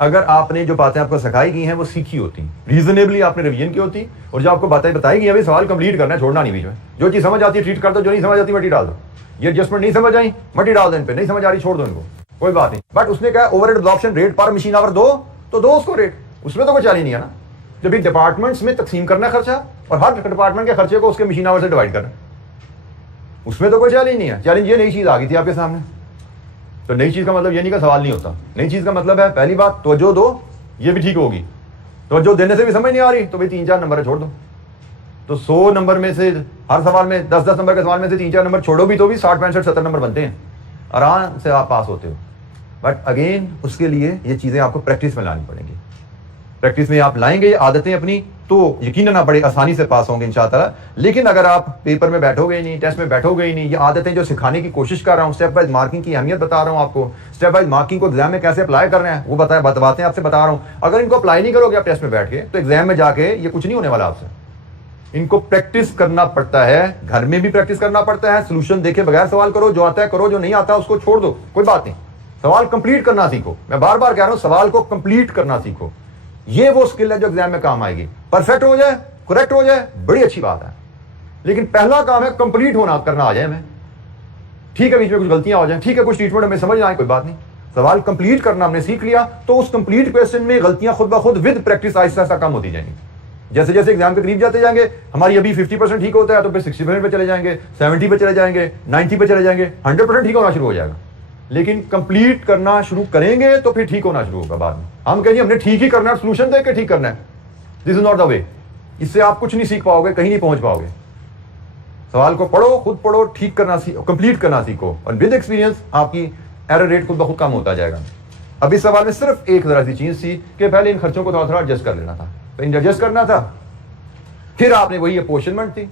अगर आपने जो बातें आपको सिखाई गई हैं वो सीखी होती, रीजनेबली आपने रिवीजन की होती, और जो आपको बातें बताई गई हैं सवाल कंप्लीट करना है, छोड़ना नहीं बीच में। जो चीज समझ आती है ट्रीट कर दो, जो नहीं समझ आती मट्टी डाल दो। ये एडजस्टमेंट नहीं समझ आई, मट्टी डाल दो इन पे, नहीं समझ आ रही छोड़ दो इनको, कोई बात नहीं। बट उसने कहा ओवरहेड एब्जॉर्प्शन रेट पर मशीन आवर दो, तो दो उसको रेट, उसमें तो कोई चैलेंज नहीं है ना। जब डिपार्टमेंट्स में तकसीम करना खर्चा और हर डिपार्टमेंट के खर्चे को उसके मशीन आवर से डिवाइड करना, उसमें तो कोई चैलेंज नहीं है। चैलेंज ये नई चीज आ गई थी आपके सामने, तो नई चीज का मतलब ये नहीं का सवाल नहीं होता। नई चीज का मतलब है पहली बात तवज्जो दो, ये भी ठीक होगी, तवज्जो देने से भी समझ नहीं आ रही तो भाई 3-4 नंबर है छोड़ दो। तो 100 नंबर में से हर सवाल में 10-10 नंबर के सवाल में से 3-4 नंबर छोड़ो भी तो भी 60-65-70 नंबर बनते हैं, आराम से आप पास होते हो। बट अगेन उसके लिए ये चीजें आपको प्रैक्टिस में लानी पड़ेंगी, प्रैक्टिस में आप लाएंगे ये आदतें अपनी, तो यकीनन आप बड़े आसानी से पास होंगे इंशाअल्लाह। लेकिन अगर आप पेपर में बैठोगे ही नहीं, टेस्ट में बैठोगे ही नहीं, ये आदतें जो सिखाने की कोशिश कर रहा हूँ, स्टेप वाइज मार्किंग की अहमियत बता रहा हूँ आपको, स्टेप वाइज मार्किंग को एग्जाम में कैसे अप्लाई करना है वो बातें आपसे बता रहा हूँ। अगर इनको अप्लाई नहीं करोगे आप टेस्ट में बैठ के, तो एग्जाम में जाके ये कुछ नहीं होने वाला आपसे। इनको प्रैक्टिस करना पड़ता है, घर में भी प्रैक्टिस करना पड़ता है, सोल्यूशन देखे बगैर सवाल करो, जो आता है करो, जो नहीं आता उसको छोड़ दो, कोई बात नहीं। सवाल कंप्लीट करना सीखो, मैं बार बार कह रहा हूं सवाल को कंप्लीट करना सीखो, ये वो स्किल है जो एग्जाम में काम आएगी। परफेक्ट हो जाए, करेक्ट हो जाए, बड़ी अच्छी बात है, लेकिन पहला काम है कंप्लीट होना करना आ जाए हमें। ठीक है बीच में कुछ गलतियां हो जाए, ठीक है कुछ ट्रीटमेंट हमें समझ आए, कोई बात नहीं, सवाल कंप्लीट करना हमने सीख लिया तो उस कंप्लीट क्वेश्चन में गलतियां खुद ब खुद विद प्रैक्टिस आहिस्ता आहिस्ता कम होती जाएंगी। जैसे जैसे एग्जाम के करीब जाते जाएंगे, हमारी अभी 50% ठीक होता है तो फिर 60% पे चले जाएंगे, 70 पे चले जाएंगे, 90 पे चले जाएंगे, 100% ठीक होना शुरू हो जाएगा। लेकिन कंप्लीट करना शुरू करेंगे तो फिर ठीक होना शुरू होगा बाद में। हम कहेंगे हमने ठीक ही करना है, सोल्यूशन देके ठीक करना है, this is not the way. इससे आप कुछ नहीं सीख पाओगे, कहीं नहीं पहुंच पाओगे। सवाल को पढ़ो, खुद पढ़ो, ठीक करना सीखो, कंप्लीट करना सीखो, और विद एक्सपीरियंस आपकी एरर रेट खुद ब खुद कम होता जाएगा। अब इस सवाल में सिर्फ एक जरा सी चीज थी कि पहले इन खर्चों को थोड़ा एडजस्ट कर लेना था, तो इन एडजस्ट करना था, फिर आपने वही अपोर्शनमेंट थी,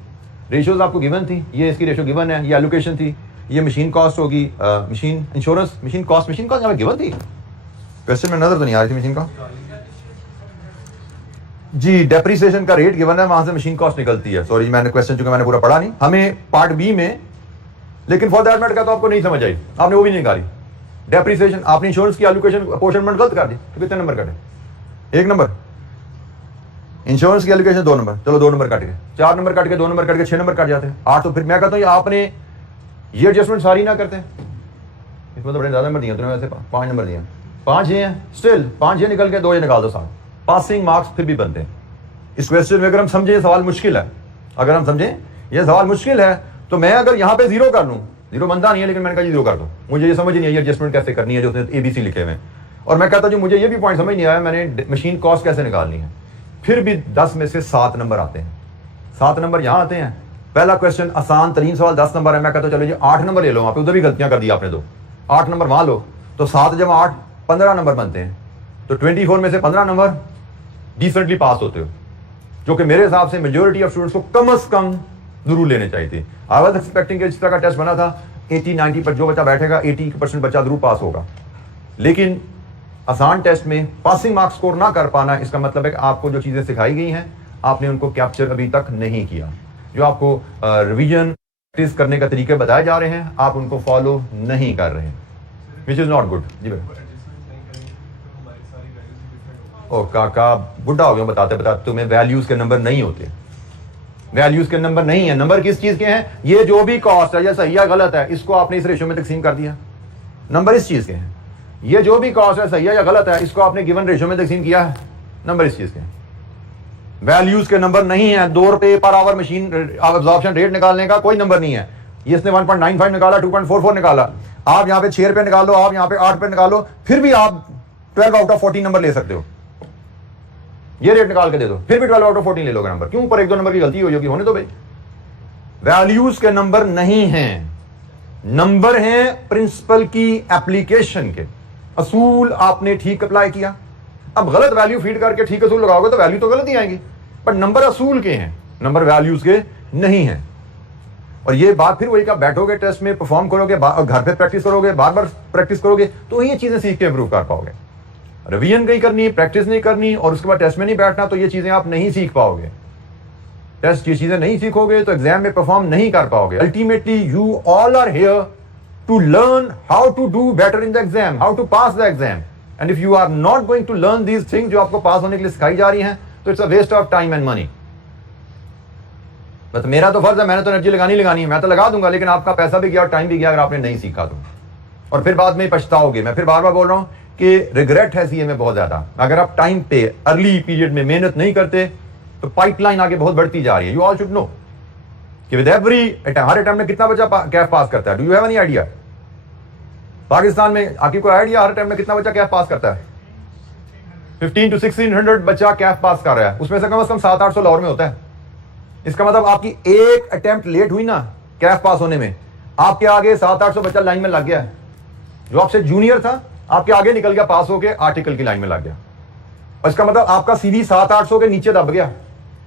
रेशियोज आपको गिवन थी, ये इसकी रेशियो गिवन है, ये एलोकेशन थी, ये मशीन कॉस्ट होगी, मशीन इंश्योरेंस, मशीन कॉस्ट हमें गिवन थी, क्वेश्चन में नजर तो नहीं आ रही थी मशीन का जी। डेप्रिसिएशन का रेट गिवन है, वहां से मशीन कॉस्ट निकलती है। सॉरी मैंने क्वेश्चन चूंकि मैंने पूरा पढ़ा नहीं, हमें पार्ट बी में, लेकिन फॉर दैट मैटर का तो आपको नहीं समझ आई, आपने वो भी नहीं निकाली। डेप्रिसिएशन, आपने इंश्योरेंस की एलोकेशन अपोर्शनमेंट गलत कर दी तो कितने नंबर कटे? 1 नंबर। इंश्योरेंस की एलोकेशन 2 नंबर, चलो 2 नंबर कट गए, 4 नंबर कट गए, 2 नंबर कट गए, 6 नंबर कट जाते हैं, 8। तो फिर मैं कहता हूँ आपने ये एडजस्टमेंट सारी ना करते, इसमें तो बड़े ज्यादा नंबर दिए तुमने, वैसे 5 नंबर दिए, 5 ये हैं, स्टिल 5 ये निकल के 2 ये निकाल दो, साथ पासिंग मार्क्स फिर भी बनते हैं। इस क्वेश्चन में अगर हम समझे सवाल मुश्किल है, अगर हम समझें ये सवाल मुश्किल है, तो मैं अगर यहाँ पे 0 कर लूँ, 0 बनता नहीं है, लेकिन मैंने कहा 0 कर दो, मुझे ये समझ नहीं आई एडजस्टमेंट कैसे करनी है जो उसने ABC लिखे हुए हैं, और मैं कहता हूँ मुझे ये भी पॉइंट समझ नहीं आया मैंने मशीन कॉस्ट कैसे निकालनी है, फिर भी 10 में से 7 नंबर आते हैं। 7 नंबर यहाँ आते हैं। पहला क्वेश्चन आसान तरीन सवाल 10 नंबर है, मैं कहता हूँ चलो जी 8 नंबर ले लो, वहाँ पे उधर भी गलतियाँ कर दी आपने, 8 नंबर वहाँ लो, तो 7 जमा 8 15 नंबर बनते हैं, तो 24 में से 15 नंबर डिसेंटली पास होते हो, जो कि मेरे हिसाब से मेजोरिटी ऑफ स्टूडेंट्स को कम से कम जरूर लेने चाहिए थे। आई वाज एक्सपेक्टिंग कि इस तरह का टेस्ट बना था 80-90 पर जो बच्चा बैठेगा 80% बच्चा जरूर पास होगा, लेकिन आसान टेस्ट में पासिंग मार्क्स स्कोर ना कर पाना, इसका मतलब है कि आपको जो चीजें सिखाई गई हैं आपने उनको कैप्चर अभी तक नहीं किया। जो आपको रिवीजन प्रैक्टिस करने का तरीके बताए जा रहे हैं आप उनको फॉलो नहीं कर रहे हैं, विच इज नॉट गुड। जी भाई। ओ काका बुढ़ा हो गया बताते बताते, तुम्हें वैल्यूज के नंबर नहीं होते, वैल्यूज के नंबर नहीं है। नंबर किस चीज के हैं? ये जो भी कॉस्ट है या सही या गलत है इसको आपने इस रेशियो में तकसीम कर दिया, नंबर इस चीज के हैं। ये जो भी कॉस्ट है सही है या गलत है इसको आपने गिवन रेशियो में तकसीम किया है, नंबर इस चीज के हैं। वैल्यूज के नंबर नहीं है। 2 रुपए per hour machine absorption rate निकालने का कोई नंबर नहीं है। ये इसने 1.95 निकाला, 2.44 निकाला, आप यहाँ पे 6 रुपए निकालो, आप यहाँ पे 8 रुपए निकालो, फिर भी आप 12 आउट ऑफ 14 नंबर ले सकते हो। ये रेट निकाल के दे दो, फिर भी 12 आउट ऑफ 14 ले लोगे नंबर। क्यों? ऊपर 1-2 नंबर की गलती होगी, होने दो भाई। वैल्यूज के नंबर नहीं हैं, नंबर हैं प्रिंसिपल की एप्लीकेशन के। असूल आपने ठीक अप्लाई किया, अब गलत वैल्यू फीड करके ठीक असूल लगाओगे तो वैल्यू तो गलत ही आएगी, पर नंबर असूल के हैं, नंबर वैल्यूज के नहीं हैं। और ये बात फिर वही का बैठोगे टेस्ट में परफॉर्म करोगे, घर पे प्रैक्टिस करोगे, बार बार प्रैक्टिस करोगे तो ये चीजें सीख के इंप्रूव कर पाओगे। रिवीजन नहीं करनी, प्रैक्टिस नहीं करनी और उसके बाद टेस्ट में नहीं बैठना तो ये चीजें आप नहीं सीख पाओगे। टेस्ट ये चीजें नहीं सीखोगे तो एग्जाम में परफॉर्म नहीं कर पाओगे। Ultimately you all are here to learn how to do better in the exam, how to pass the exam, and if you are not going to learn these things जो आपको पास होने के लिए सिखाई जा रही हैं तो it's a waste of time and money. बस मेरा तो फर्ज है, मैंने तो एनर्जी लगानी है, मैं तो लगा दूंगा, लेकिन आपका पैसा भी गया और टाइम भी गया अगर आपने नहीं सीखा तो, और फिर बाद में पछताओगे। मैं फिर बार बार बोल रहा हूं कि रिग्रेट है सीए में बहुत ज्यादा। अगर आप टाइम पे अर्ली पीरियड में मेहनत नहीं करते तो पाइपलाइन आगे बहुत बढ़ती जा रही है। यू ऑल शुड नो कि विद एवरी हर अटेम्प्ट में कितना बच्चा कैफ पास करता है। Do you have any idea? Pakistan में आपकी कोई आइडिया हर अटेम्प्ट में कितना बच्चा कैफ पास करता है? 1500 to 1600 बच्चा कैफ पास कर रहा है, उसमें से कम 700-800 लाहौर में होता है। इसका मतलब आपकी एक अटेम्प्ट लेट हुई ना कैफ पास होने में, आपके आगे 700-800 बच्चा लाइन में लग गया है। जो आपसे जूनियर था आपके आगे निकल गया, पास होके आर्टिकल की लाइन में लग गया। और इसका मतलब आपका सीवी 700-800 के नीचे दब गया,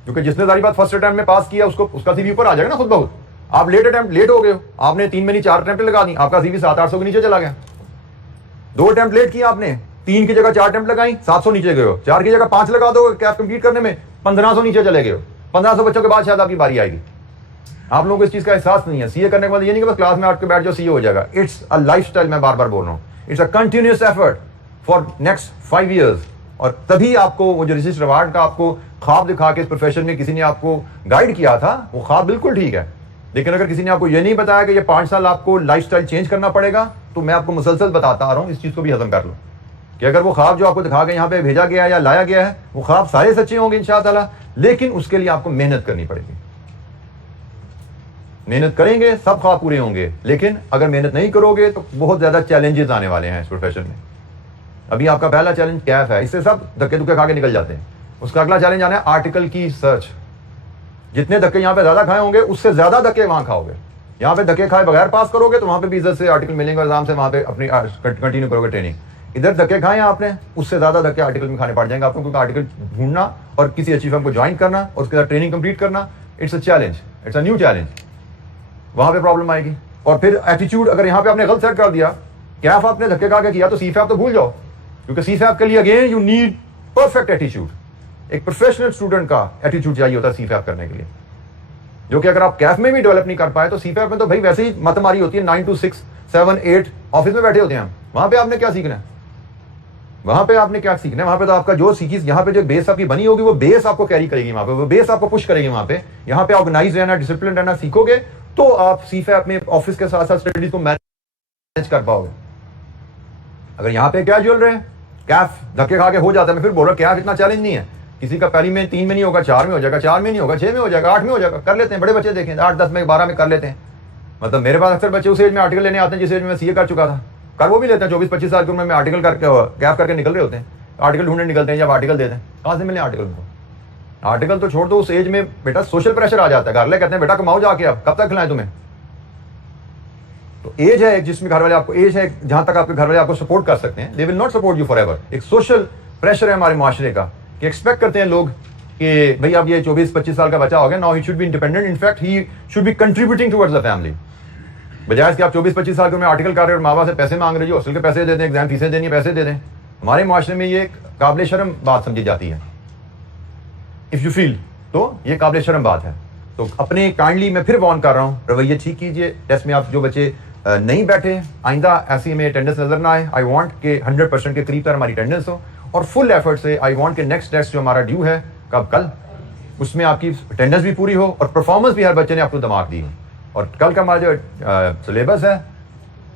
क्योंकि जिसने सारी बात फर्स्ट अटेम्प्ट में पास किया उसको उसका सीवी ऊपर आ जाएगा ना खुद बहुत। आप लेट अटेम्प्ट लेट हो गए हो, आपने 3 में नहीं 4 अटेम्प्ट लगा दी, आपका सीवी 700-800 के नीचे चला गया। 2 अटेम्प्ट लेट किया आपने, 3 की जगह 4 अटेम्प्ट लगाई, 700 नीचे गए हो। 4 की जगह 5 लगा दो कैफ कंप्लीट करने में, 1500 नीचे चले गए हो। 1500 बच्चों के बाद शायद आपकी बारी आएगी। आप लोगों को इस चीज का एहसास नहीं है। सीए करने के बाद ये नहीं कि बस क्लास में आके बैठ जाओ सीए हो जाएगा। इट्स अ लाइफस्टाइल, मैं बार बार बोल रहा हूँ, it's a continuous effort for next 5 years। और तभी आपको वो जो रिसर्च रिवार्ड का आपको ख्वाब दिखा के इस प्रोफेशन में किसी ने आपको गाइड किया था, वो ख्वाब बिल्कुल ठीक है, लेकिन अगर किसी ने आपको ये नहीं बताया कि ये 5 साल आपको लाइफस्टाइल चेंज करना पड़ेगा, तो मैं आपको मुसलसल बताता आ रहा हूँ, इस चीज को भी हजम कर लो कि अगर वो ख्वाब जो आपको दिखा के यहाँ पे भेजा गया है या लाया गया है, वो ख्वाब सारे सच्चे होंगे इंशाअल्लाह, लेकिन उसके लिए आपको मेहनत करनी पड़ेगी। मेहनत करेंगे सब ख्वाब पूरे होंगे, लेकिन अगर मेहनत नहीं करोगे तो बहुत ज्यादा चैलेंजेस आने वाले हैं इस प्रोफेशन में। अभी आपका पहला चैलेंज कैफ है, इससे सब धक्के धुक्के खा के निकल जाते हैं। उसका अगला चैलेंज आना है आर्टिकल की सर्च। जितने धक्के यहाँ पे ज्यादा खाए होंगे उससे ज्यादा धक्के वहां खाओगे। यहाँ पे धक्के खाए बगैर पास करोगे तो वहां पे भी इज्जत से आर्टिकल मिलेंगे, आराम से वहां पे अपनी कंटिन्यू करोगे ट्रेनिंग। इधर धक्के खाए आपने, उससे ज्यादा धक्के आर्टिकल में खाने पड़ जाएंगे आपको, क्योंकि आर्टिकल ढूंढना और किसी अच्छी फर्म को ज्वाइन करना और उसके साथ ट्रेनिंग कंप्लीट करना, it's a challenge, it's a new challenge. वहां पे प्रॉब्लम आएगी। और फिर एटीट्यूड अगर यहाँ पे आपने गलत सेट कर दिया, कैफ आपने धक्के खा के किया, तो सीफैप तो भूल जाओ, क्योंकि सीफैप के लिए again you need perfect attitude. एक प्रोफेशनल स्टूडेंट का एटीट्यूड चाहिए होता है सीफैप करने के लिए, जो कि अगर आप कैफ में भी डेवलप नहीं कर पाए तो सीफैप में तो भाई वैसे ही मत मारी होती है। 9 to 6, 7, 8 ऑफिस में बैठे होते हैं हम, वहां पे आपने क्या सीखना है? वहां पे आपने क्या सीखना है? वहां पे तो आपका जो सीखी, यहाँ पे जो बेस आपकी बनी होगी वो बेस आपको कैरी करेगी, वहां पे वो बेस आपको पुश करेगी। वहां पे यहाँ पे ऑर्गेनाइज रहना, डिसिप्लिन रहना सीखोगे तो आप सीफे में ऑफिस के साथ साथ स्टडीज को मैनेज कर पाओगे। अगर यहाँ पे क्या जुल रहे हैं, कैफ धक्के खा के हो जाता है। मैं फिर बोल रहा हूँ कैफ इतना चैलेंज नहीं है, किसी का पहली में 3 में नहीं होगा, 4 में हो जाएगा, 4 में नहीं होगा, 6 में हो जाएगा, 8 में हो जाएगा, कर लेते हैं। बड़े बच्चे देखें 8, 10 में, 12 में कर लेते हैं। मतलब मेरे पास अक्सर बच्चे उस एज में आर्टिकल लेने आते हैं जिस एज में मैं सीए कर चुका था, कर वो भी लेते हैं। 24-25 साल की उम्र में आर्टिकल करके गैप करके निकल रहे होते हैं, आर्टिकल ढूंढने निकलते हैं। जब आर्टिकल देते हैं कहाँ से मिले आर्टिकल उनको? आर्टिकल तो छोड़ दो, उस एज में बेटा सोशल प्रेशर आ जाता है। घर ले कहते हैं बेटा कमाओ जाके, अब कब तक खिलाएं तुम्हें? तो एज है एक जिसमें घर वाले आपको, एज है जहां तक आपके घर वाले आपको सपोर्ट कर सकते हैं। They will not support you for ever. एक सोशल प्रेशर है हमारे माशरे का कि एक्सपेक्ट करते हैं लोग कि भाई अब ये 24-25 साल का बच्चा हो गया, now he should be independent, in fact he should be contributing towards the family. बजाय कि आप 24-25 साल के में आर्टिकल कर रहे हो और माँ बाप से पैसे मांग रहे हो, हॉस्टल के पैसे दे दें, एग्जाम फीसें देनी, पैसे दे दें। हमारे माशरे में ये काबिल शर्म बात समझी जाती है। इफ यू फील तो ये काबिल शर्म बात है। तो अपने काइंडली मैं फिर वार्न कर रहा हूँ, रवैये ठीक कीजिए। टेस्ट में आप जो बच्चे नहीं बैठे, आइंदा ऐसी में अटेंडेंस नजर ना आए। आई वांट के 100% के करीब तक हमारी अटेंडेंस हो और फुल एफर्ट से आई वांट के नेक्स्ट टेस्ट जो हमारा ड्यू है कल, उसमें आपकी अटेंडेंस भी पूरी हो और परफॉर्मेंस भी हर बच्चे ने आपको दिमाग दी हो। और कल का हमारा जो सिलेबस है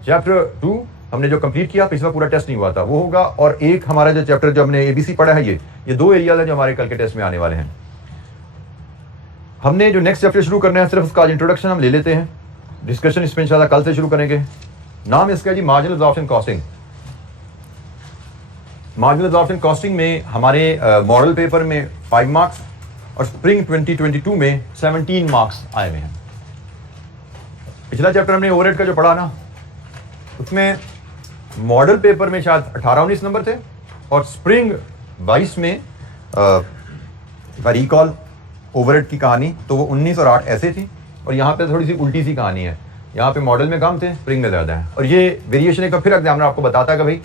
चैप्टर 2 हमने जो कंप्लीट किया, पिछला पूरा टेस्ट नहीं हुआ था, वो होगा। और एक हमारा जो चैप्टर जो हमने एबीसी पढ़ा है, ये 2 एरिया है जो हमारे कल के टेस्ट में आने वाले हैं। हमने जो नेक्स्ट चैप्टर शुरू करना है, सिर्फ उसका इंट्रोडक्शन हम ले लेते हैं। डिस्कशन इसमें इंशाल्लाह कल से शुरू करेंगे। नाम इसका जी marginal absorption costing. Marginal absorption costing में हमारे मॉडल पेपर में 5 मार्क्स और स्प्रिंग 2022 में 17 मार्क्स आए हुए हैं। पिछला चैप्टर हमने ओवरहेड का जो पढ़ा ना, उसमें मॉडल पेपर में शायद 18-19 नंबर थे और स्प्रिंग 22 में रिकॉल ओवरहेड की कहानी तो वो 19 और 8 ऐसे थी। और यहाँ पे थोड़ी सी उल्टी सी कहानी है, यहाँ पे मॉडल में कम थे, स्प्रिंग में ज़्यादा है। और ये वेरिएशन का फिर एग्जामिनर आपको बताता है कि भाई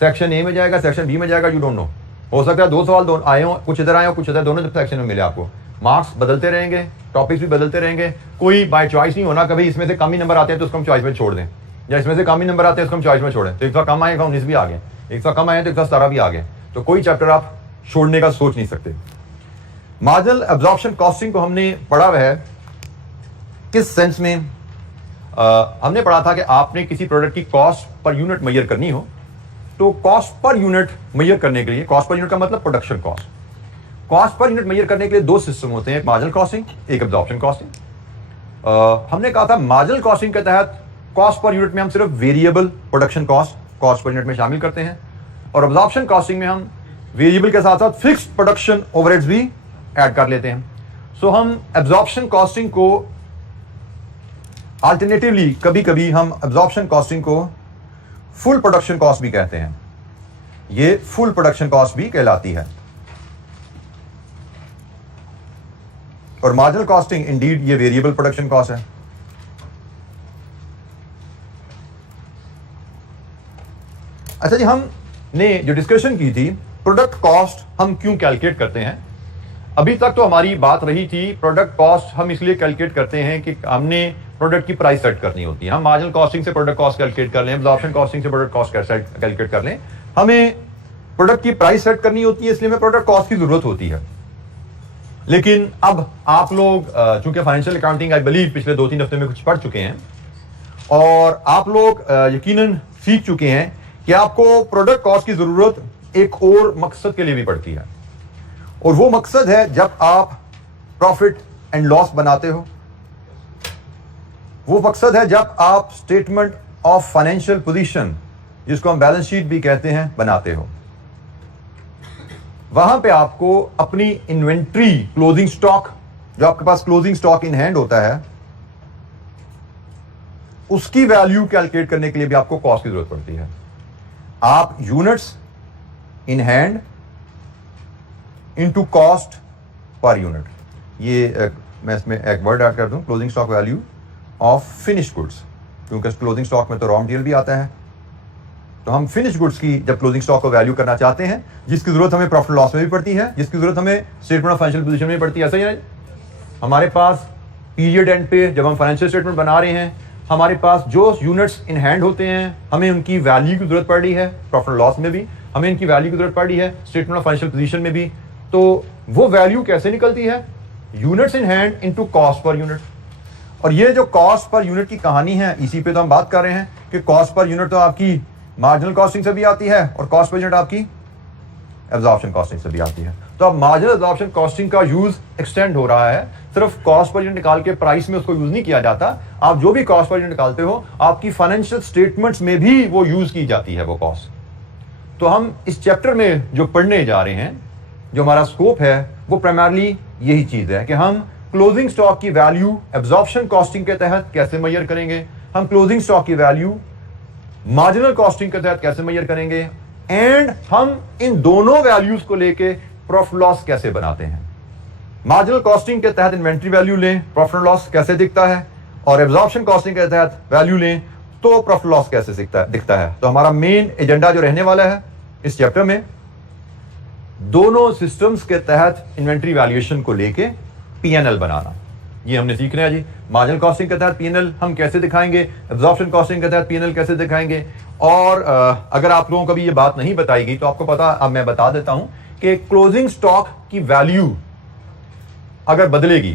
सेक्शन ए में जाएगा, सेक्शन बी में जाएगा, यू डोंट नो। हो सकता है 2 सवाल दोनों आए हों, कुछ इधर आए हो, कुछ इधर, दोनों सेक्शन में मिले आपको। मार्क्स बदलते रहेंगे, टॉपिक्स भी बदलते रहेंगे। कोई बाय चॉइस नहीं होना कभी इसमें से कम ही नंबर आते हैं तो उसको हम चॉइस में छोड़ दें, या इसमें से कम ही नंबर आते हैं उसको हम चॉइस में छोड़ें। तो एक सौ कम आएगा 19 भी आ गए, 100 कम आए तो 117 भी आ गए। तो कोई चैप्टर आप छोड़ने का सोच नहीं सकते। मार्जिनल एब्जॉर्प्शन कॉस्टिंग को हमने पढ़ा हुआ है किस सेंस में? हमने पढ़ा था कि आपने किसी प्रोडक्ट की कॉस्ट पर यूनिट मेजर करनी हो तो कॉस्ट पर यूनिट मेजर करने के लिए, कॉस्ट पर यूनिट का मतलब production cost, cost per unit measure करने के लिए 2 सिस्टम होते हैं, एक मार्जिनल कॉस्टिंग, एक एब्जॉर्प्शन कॉस्टिंग। हमने कहा था मार्जिनल कॉस्टिंग के तहत कॉस्ट पर यूनिट में हम सिर्फ variable production cost per unit में शामिल करते हैं, और एब्जॉर्प्शन कॉस्टिंग में हम वेरिएबल के साथ साथ फिक्स्ड प्रोडक्शन ओवरहेड्स भी ऐड कर लेते हैं। सो हम एब्जॉर्प्शन कॉस्टिंग को अल्टरनेटिवली कभी कभी हम एब्जॉर्प्शन कॉस्टिंग को फुल प्रोडक्शन कॉस्ट भी कहते हैं। ये फुल प्रोडक्शन कॉस्ट भी कहलाती है। और मार्जिनल कॉस्टिंग इंडीड ये वेरिएबल प्रोडक्शन कॉस्ट है। अच्छा जी, हमने जो डिस्कशन की थी प्रोडक्ट कॉस्ट हम क्यों कैलकुलेट करते हैं, अभी तक तो हमारी बात रही थी प्रोडक्ट कॉस्ट हम इसलिए कैलकुलेट करते हैं कि हमने प्रोडक्ट की प्राइस सेट करनी होती है। हम मार्जिनल कॉस्टिंग से प्रोडक्ट कॉस्ट कैलकुलेट कर लें, एब्जॉर्प्शन कॉस्टिंग से प्रोडक्ट कॉस्ट कैलकुलेट कर लें, हमें प्रोडक्ट की प्राइस सेट करनी होती है, इसलिए हमें प्रोडक्ट कॉस्ट की जरूरत होती है। लेकिन अब आप लोग चूंकि फाइनेंशियल अकाउंटिंग आई बिलीव पिछले 2-3 हफ्ते में कुछ पढ़ चुके हैं और आप लोग यकीनन सीख चुके हैं कि आपको प्रोडक्ट कॉस्ट की जरूरत एक और मकसद के लिए भी पड़ती है, और वो मकसद है जब आप प्रॉफिट एंड लॉस बनाते हो, वो मकसद है जब आप स्टेटमेंट ऑफ फाइनेंशियल पोजीशन, जिसको हम बैलेंस शीट भी कहते हैं, बनाते हो। वहां पे आपको अपनी इन्वेंट्री, क्लोजिंग स्टॉक, जो आपके पास क्लोजिंग स्टॉक इन हैंड होता है, उसकी वैल्यू कैलकुलेट करने के लिए भी आपको कॉस्ट की जरूरत पड़ती है। आप units in hand into cost per unit, ये मैं इसमें एक वर्ड ऐड कर दूं, closing stock value of finished goods, क्योंकि क्लोजिंग स्टॉक में तो रॉ मटेरियल भी आता है। तो हम फिनिश्ड गुड्स की जब क्लोजिंग स्टॉक को वैल्यू करना चाहते हैं, जिसकी जरूरत हमें प्रॉफिट लॉस में भी पड़ती है, जिसकी जरूरत हमें स्टेटमेंट ऑफ फाइनेंशियल पोजीशन में भी पड़ती है। ऐसा ही है, हमारे पास पीरियड एंड पे जब हम फाइनेंशियल स्टेटमेंट बना रहे हैं हमारे पास जो यूनिट्स इन हैंड होते हैं हमें उनकी वैल्यू की जरूरत पड़ रही है, प्रॉफिट एंड लॉस में भी हमें इनकी वैल्यू की जरूरत पड़ रही है, स्टेटमेंट ऑफ फाइनेंशियल पोजीशन में भी। तो वो वैल्यू कैसे निकलती है? Units in hand into cost per unit. और ये जो कॉस्ट पर यूनिट की कहानी है, इसी पे तो हम बात कर रहे हैं कि कॉस्ट पर यूनिट तो आपकी मार्जिनल कॉस्टिंग से भी आती है और कॉस्ट पर यूनिट आपकी एब्जॉर्प्शन कॉस्टिंग से भी आती है। तो अब मार्जिनल एब्जॉर्प्शन कॉस्टिंग का यूज एक्सटेंड हो रहा है, सिर्फ कॉस्ट पर यूनिट निकाल के प्राइस में उसको यूज नहीं किया जाता। आप जो भी कॉस्ट पर यूनिट निकालते हो आपकी फाइनेंशियल स्टेटमेंट्स में भी वो यूज की जाती है वो कॉस्ट। तो हम इस चैप्टर में जो पढ़ने जा रहे हैं, जो हमारा स्कोप है, वो प्राइमरली यही चीज है कि हम क्लोजिंग स्टॉक की वैल्यू एब्जॉर्प्शन कॉस्टिंग के तहत कैसे मेजर करेंगे, हम क्लोजिंग स्टॉक की वैल्यू मार्जिनल कॉस्टिंग के तहत कैसे मेजर करेंगे, एंड हम इन दोनों वैल्यूज को लेके प्रॉफिट लॉस कैसे बनाते हैं। मार्जिनल कॉस्टिंग के तहत इन्वेंट्री वैल्यू लें, प्रॉफिट लॉस कैसे दिखता है, और एब्जॉर्प्शन कॉस्टिंग के तहत वैल्यू लें तो प्रॉफिट लॉस कैसे दिखता है। तो हमारा मेन एजेंडा जो रहने वाला है इस चैप्टर में, दोनों सिस्टम्स के तहत इन्वेंट्री वैल्यूएशन को लेके पीएनएल बनाना, ये हमने सीखना है जी। मार्जिनल कॉस्टिंग के तहत पीएनएल हम कैसे दिखाएंगे, एब्जॉर्प्शन कॉस्टिंग के तहत पीएनएल कैसे दिखाएंगे। और अगर आप लोगों को भी ये बात नहीं बताएगी तो आपको पता, अब मैं बता देता हूं कि क्लोजिंग स्टॉक की वैल्यू अगर बदलेगी,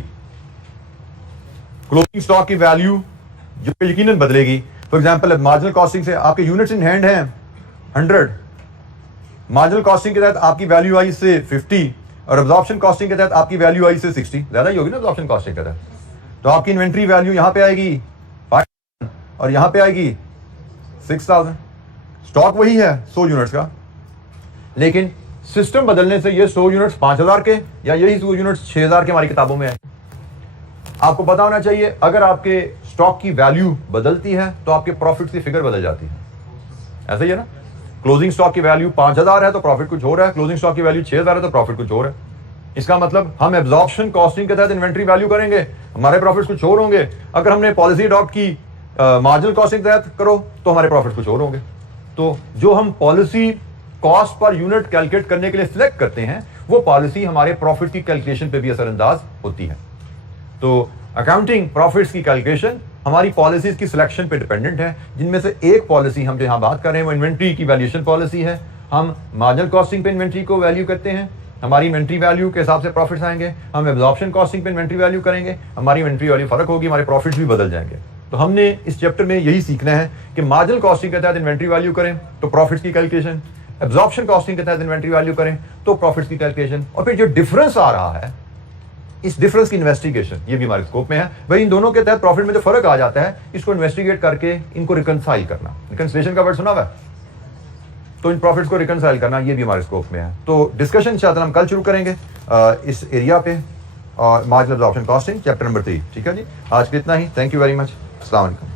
क्लोजिंग स्टॉक की वैल्यू जो यकीनन बदलेगी। फॉर एग्जांपल मार्जिनल कॉस्टिंग से आपके यूनिट्स इन हैंड हैं 100, मार्जिनल कॉस्टिंग के तहत आपकी वैल्यू आई से 50 और एब्जॉर्प्शन कॉस्टिंग के तहत आपकी वैल्यू आई से 60, ज्यादा ही होगी ना एब्जॉर्प्शन कॉस्टिंग के तहत। तो आपकी इन्वेंट्री वैल्यू यहां पे आएगी 5 और यहां पे आएगी 6000। स्टॉक वही है 100 यूनिट्स का, लेकिन सिस्टम बदलने से ये 100 यूनिट्स 5000 के या यही 100 यूनिट्स 6000 के हमारी किताबों में है। आपको पता होना चाहिए अगर आपके स्टॉक की वैल्यू बदलती है तो आपके प्रॉफिट की फिगर बदल जाती है। ऐसा ही है ना, क्लोजिंग स्टॉक की वैल्यू 5000 है तो प्रॉफिट कुछ हो रहा है, क्लोजिंग स्टॉक की वैल्यू 6000 है तो प्रॉफिट कुछ और है। इसका मतलब हम एब्जॉर्प्शन कॉस्टिंग के तहत इन्वेंट्री वैल्यू करेंगे, हमारे प्रॉफिट कुछ और होंगे। अगर हमने पॉलिसी अडॉप्ट की मार्जिनल कॉस्टिंग के तहत करो तो हमारे प्रॉफिट कुछ और होंगे। तो जो हम policy cost per unit calculate करने के लिए सिलेक्ट करते हैं वो पॉलिसी हमारे प्रॉफिट की कैलकुलेशन पे भी असरअंदाज होती है। तो अकाउंटिंग प्रॉफिट्स की कैलकुलेशन हमारी पॉलिसीज की सिलेक्शन पे डिपेंडेंट है, जिनमें से एक पॉलिसी हम जो यहां बात कर रहे हैं वो इन्वेंट्री की वैल्यूएशन पॉलिसी है। हम मार्जिनल कॉस्टिंग पे इन्वेंट्री को वैल्यू करते हैं, हमारी इन्वेंट्री वैल्यू के हिसाब से प्रॉफिट्स आएंगे। हम एब्जॉर्प्शन कॉस्टिंग पे इन्वेंट्री वैल्यू करेंगे, हमारी इन्वेंट्री वैल्यू फर्क होगी, हमारे प्रॉफिट्स भी बदल जाएंगे। तो हमने इस चैप्टर में यही सीखना है कि मार्जिनल कॉस्टिंग के तहत इन्वेंट्री वैल्यू करें तो प्रॉफिट्स की कैलकुलेशन, एब्जॉर्प्शन कॉस्टिंग के तहत इन्वेंट्री वैल्यू करें तो प्रॉफिट्स की कैलकुलेशन, और फिर जो डिफरेंस आ रहा है इस डिफरेंस की इन्वेस्टिगेशन, ये भी हमारे स्कोप में है। भाई इन दोनों के तहत प्रॉफिट में जो फर्क आ जाता है इसको इन्वेस्टिगेट करके इनको रिकंसाइल करना, रिकंसिलेशन का वर्ड सुना हुआ है, तो इन प्रॉफिट्स को रिकंसाइल करना ये भी हमारे स्कोप में है। तो डिस्कशन शायद हम कल शुरू करेंगे इस एरिया पे, और marginal absorption costing chapter number 3। ठीक है जी, आज के इतना ही। Thank you very much. अस्सलाम वालेकुम।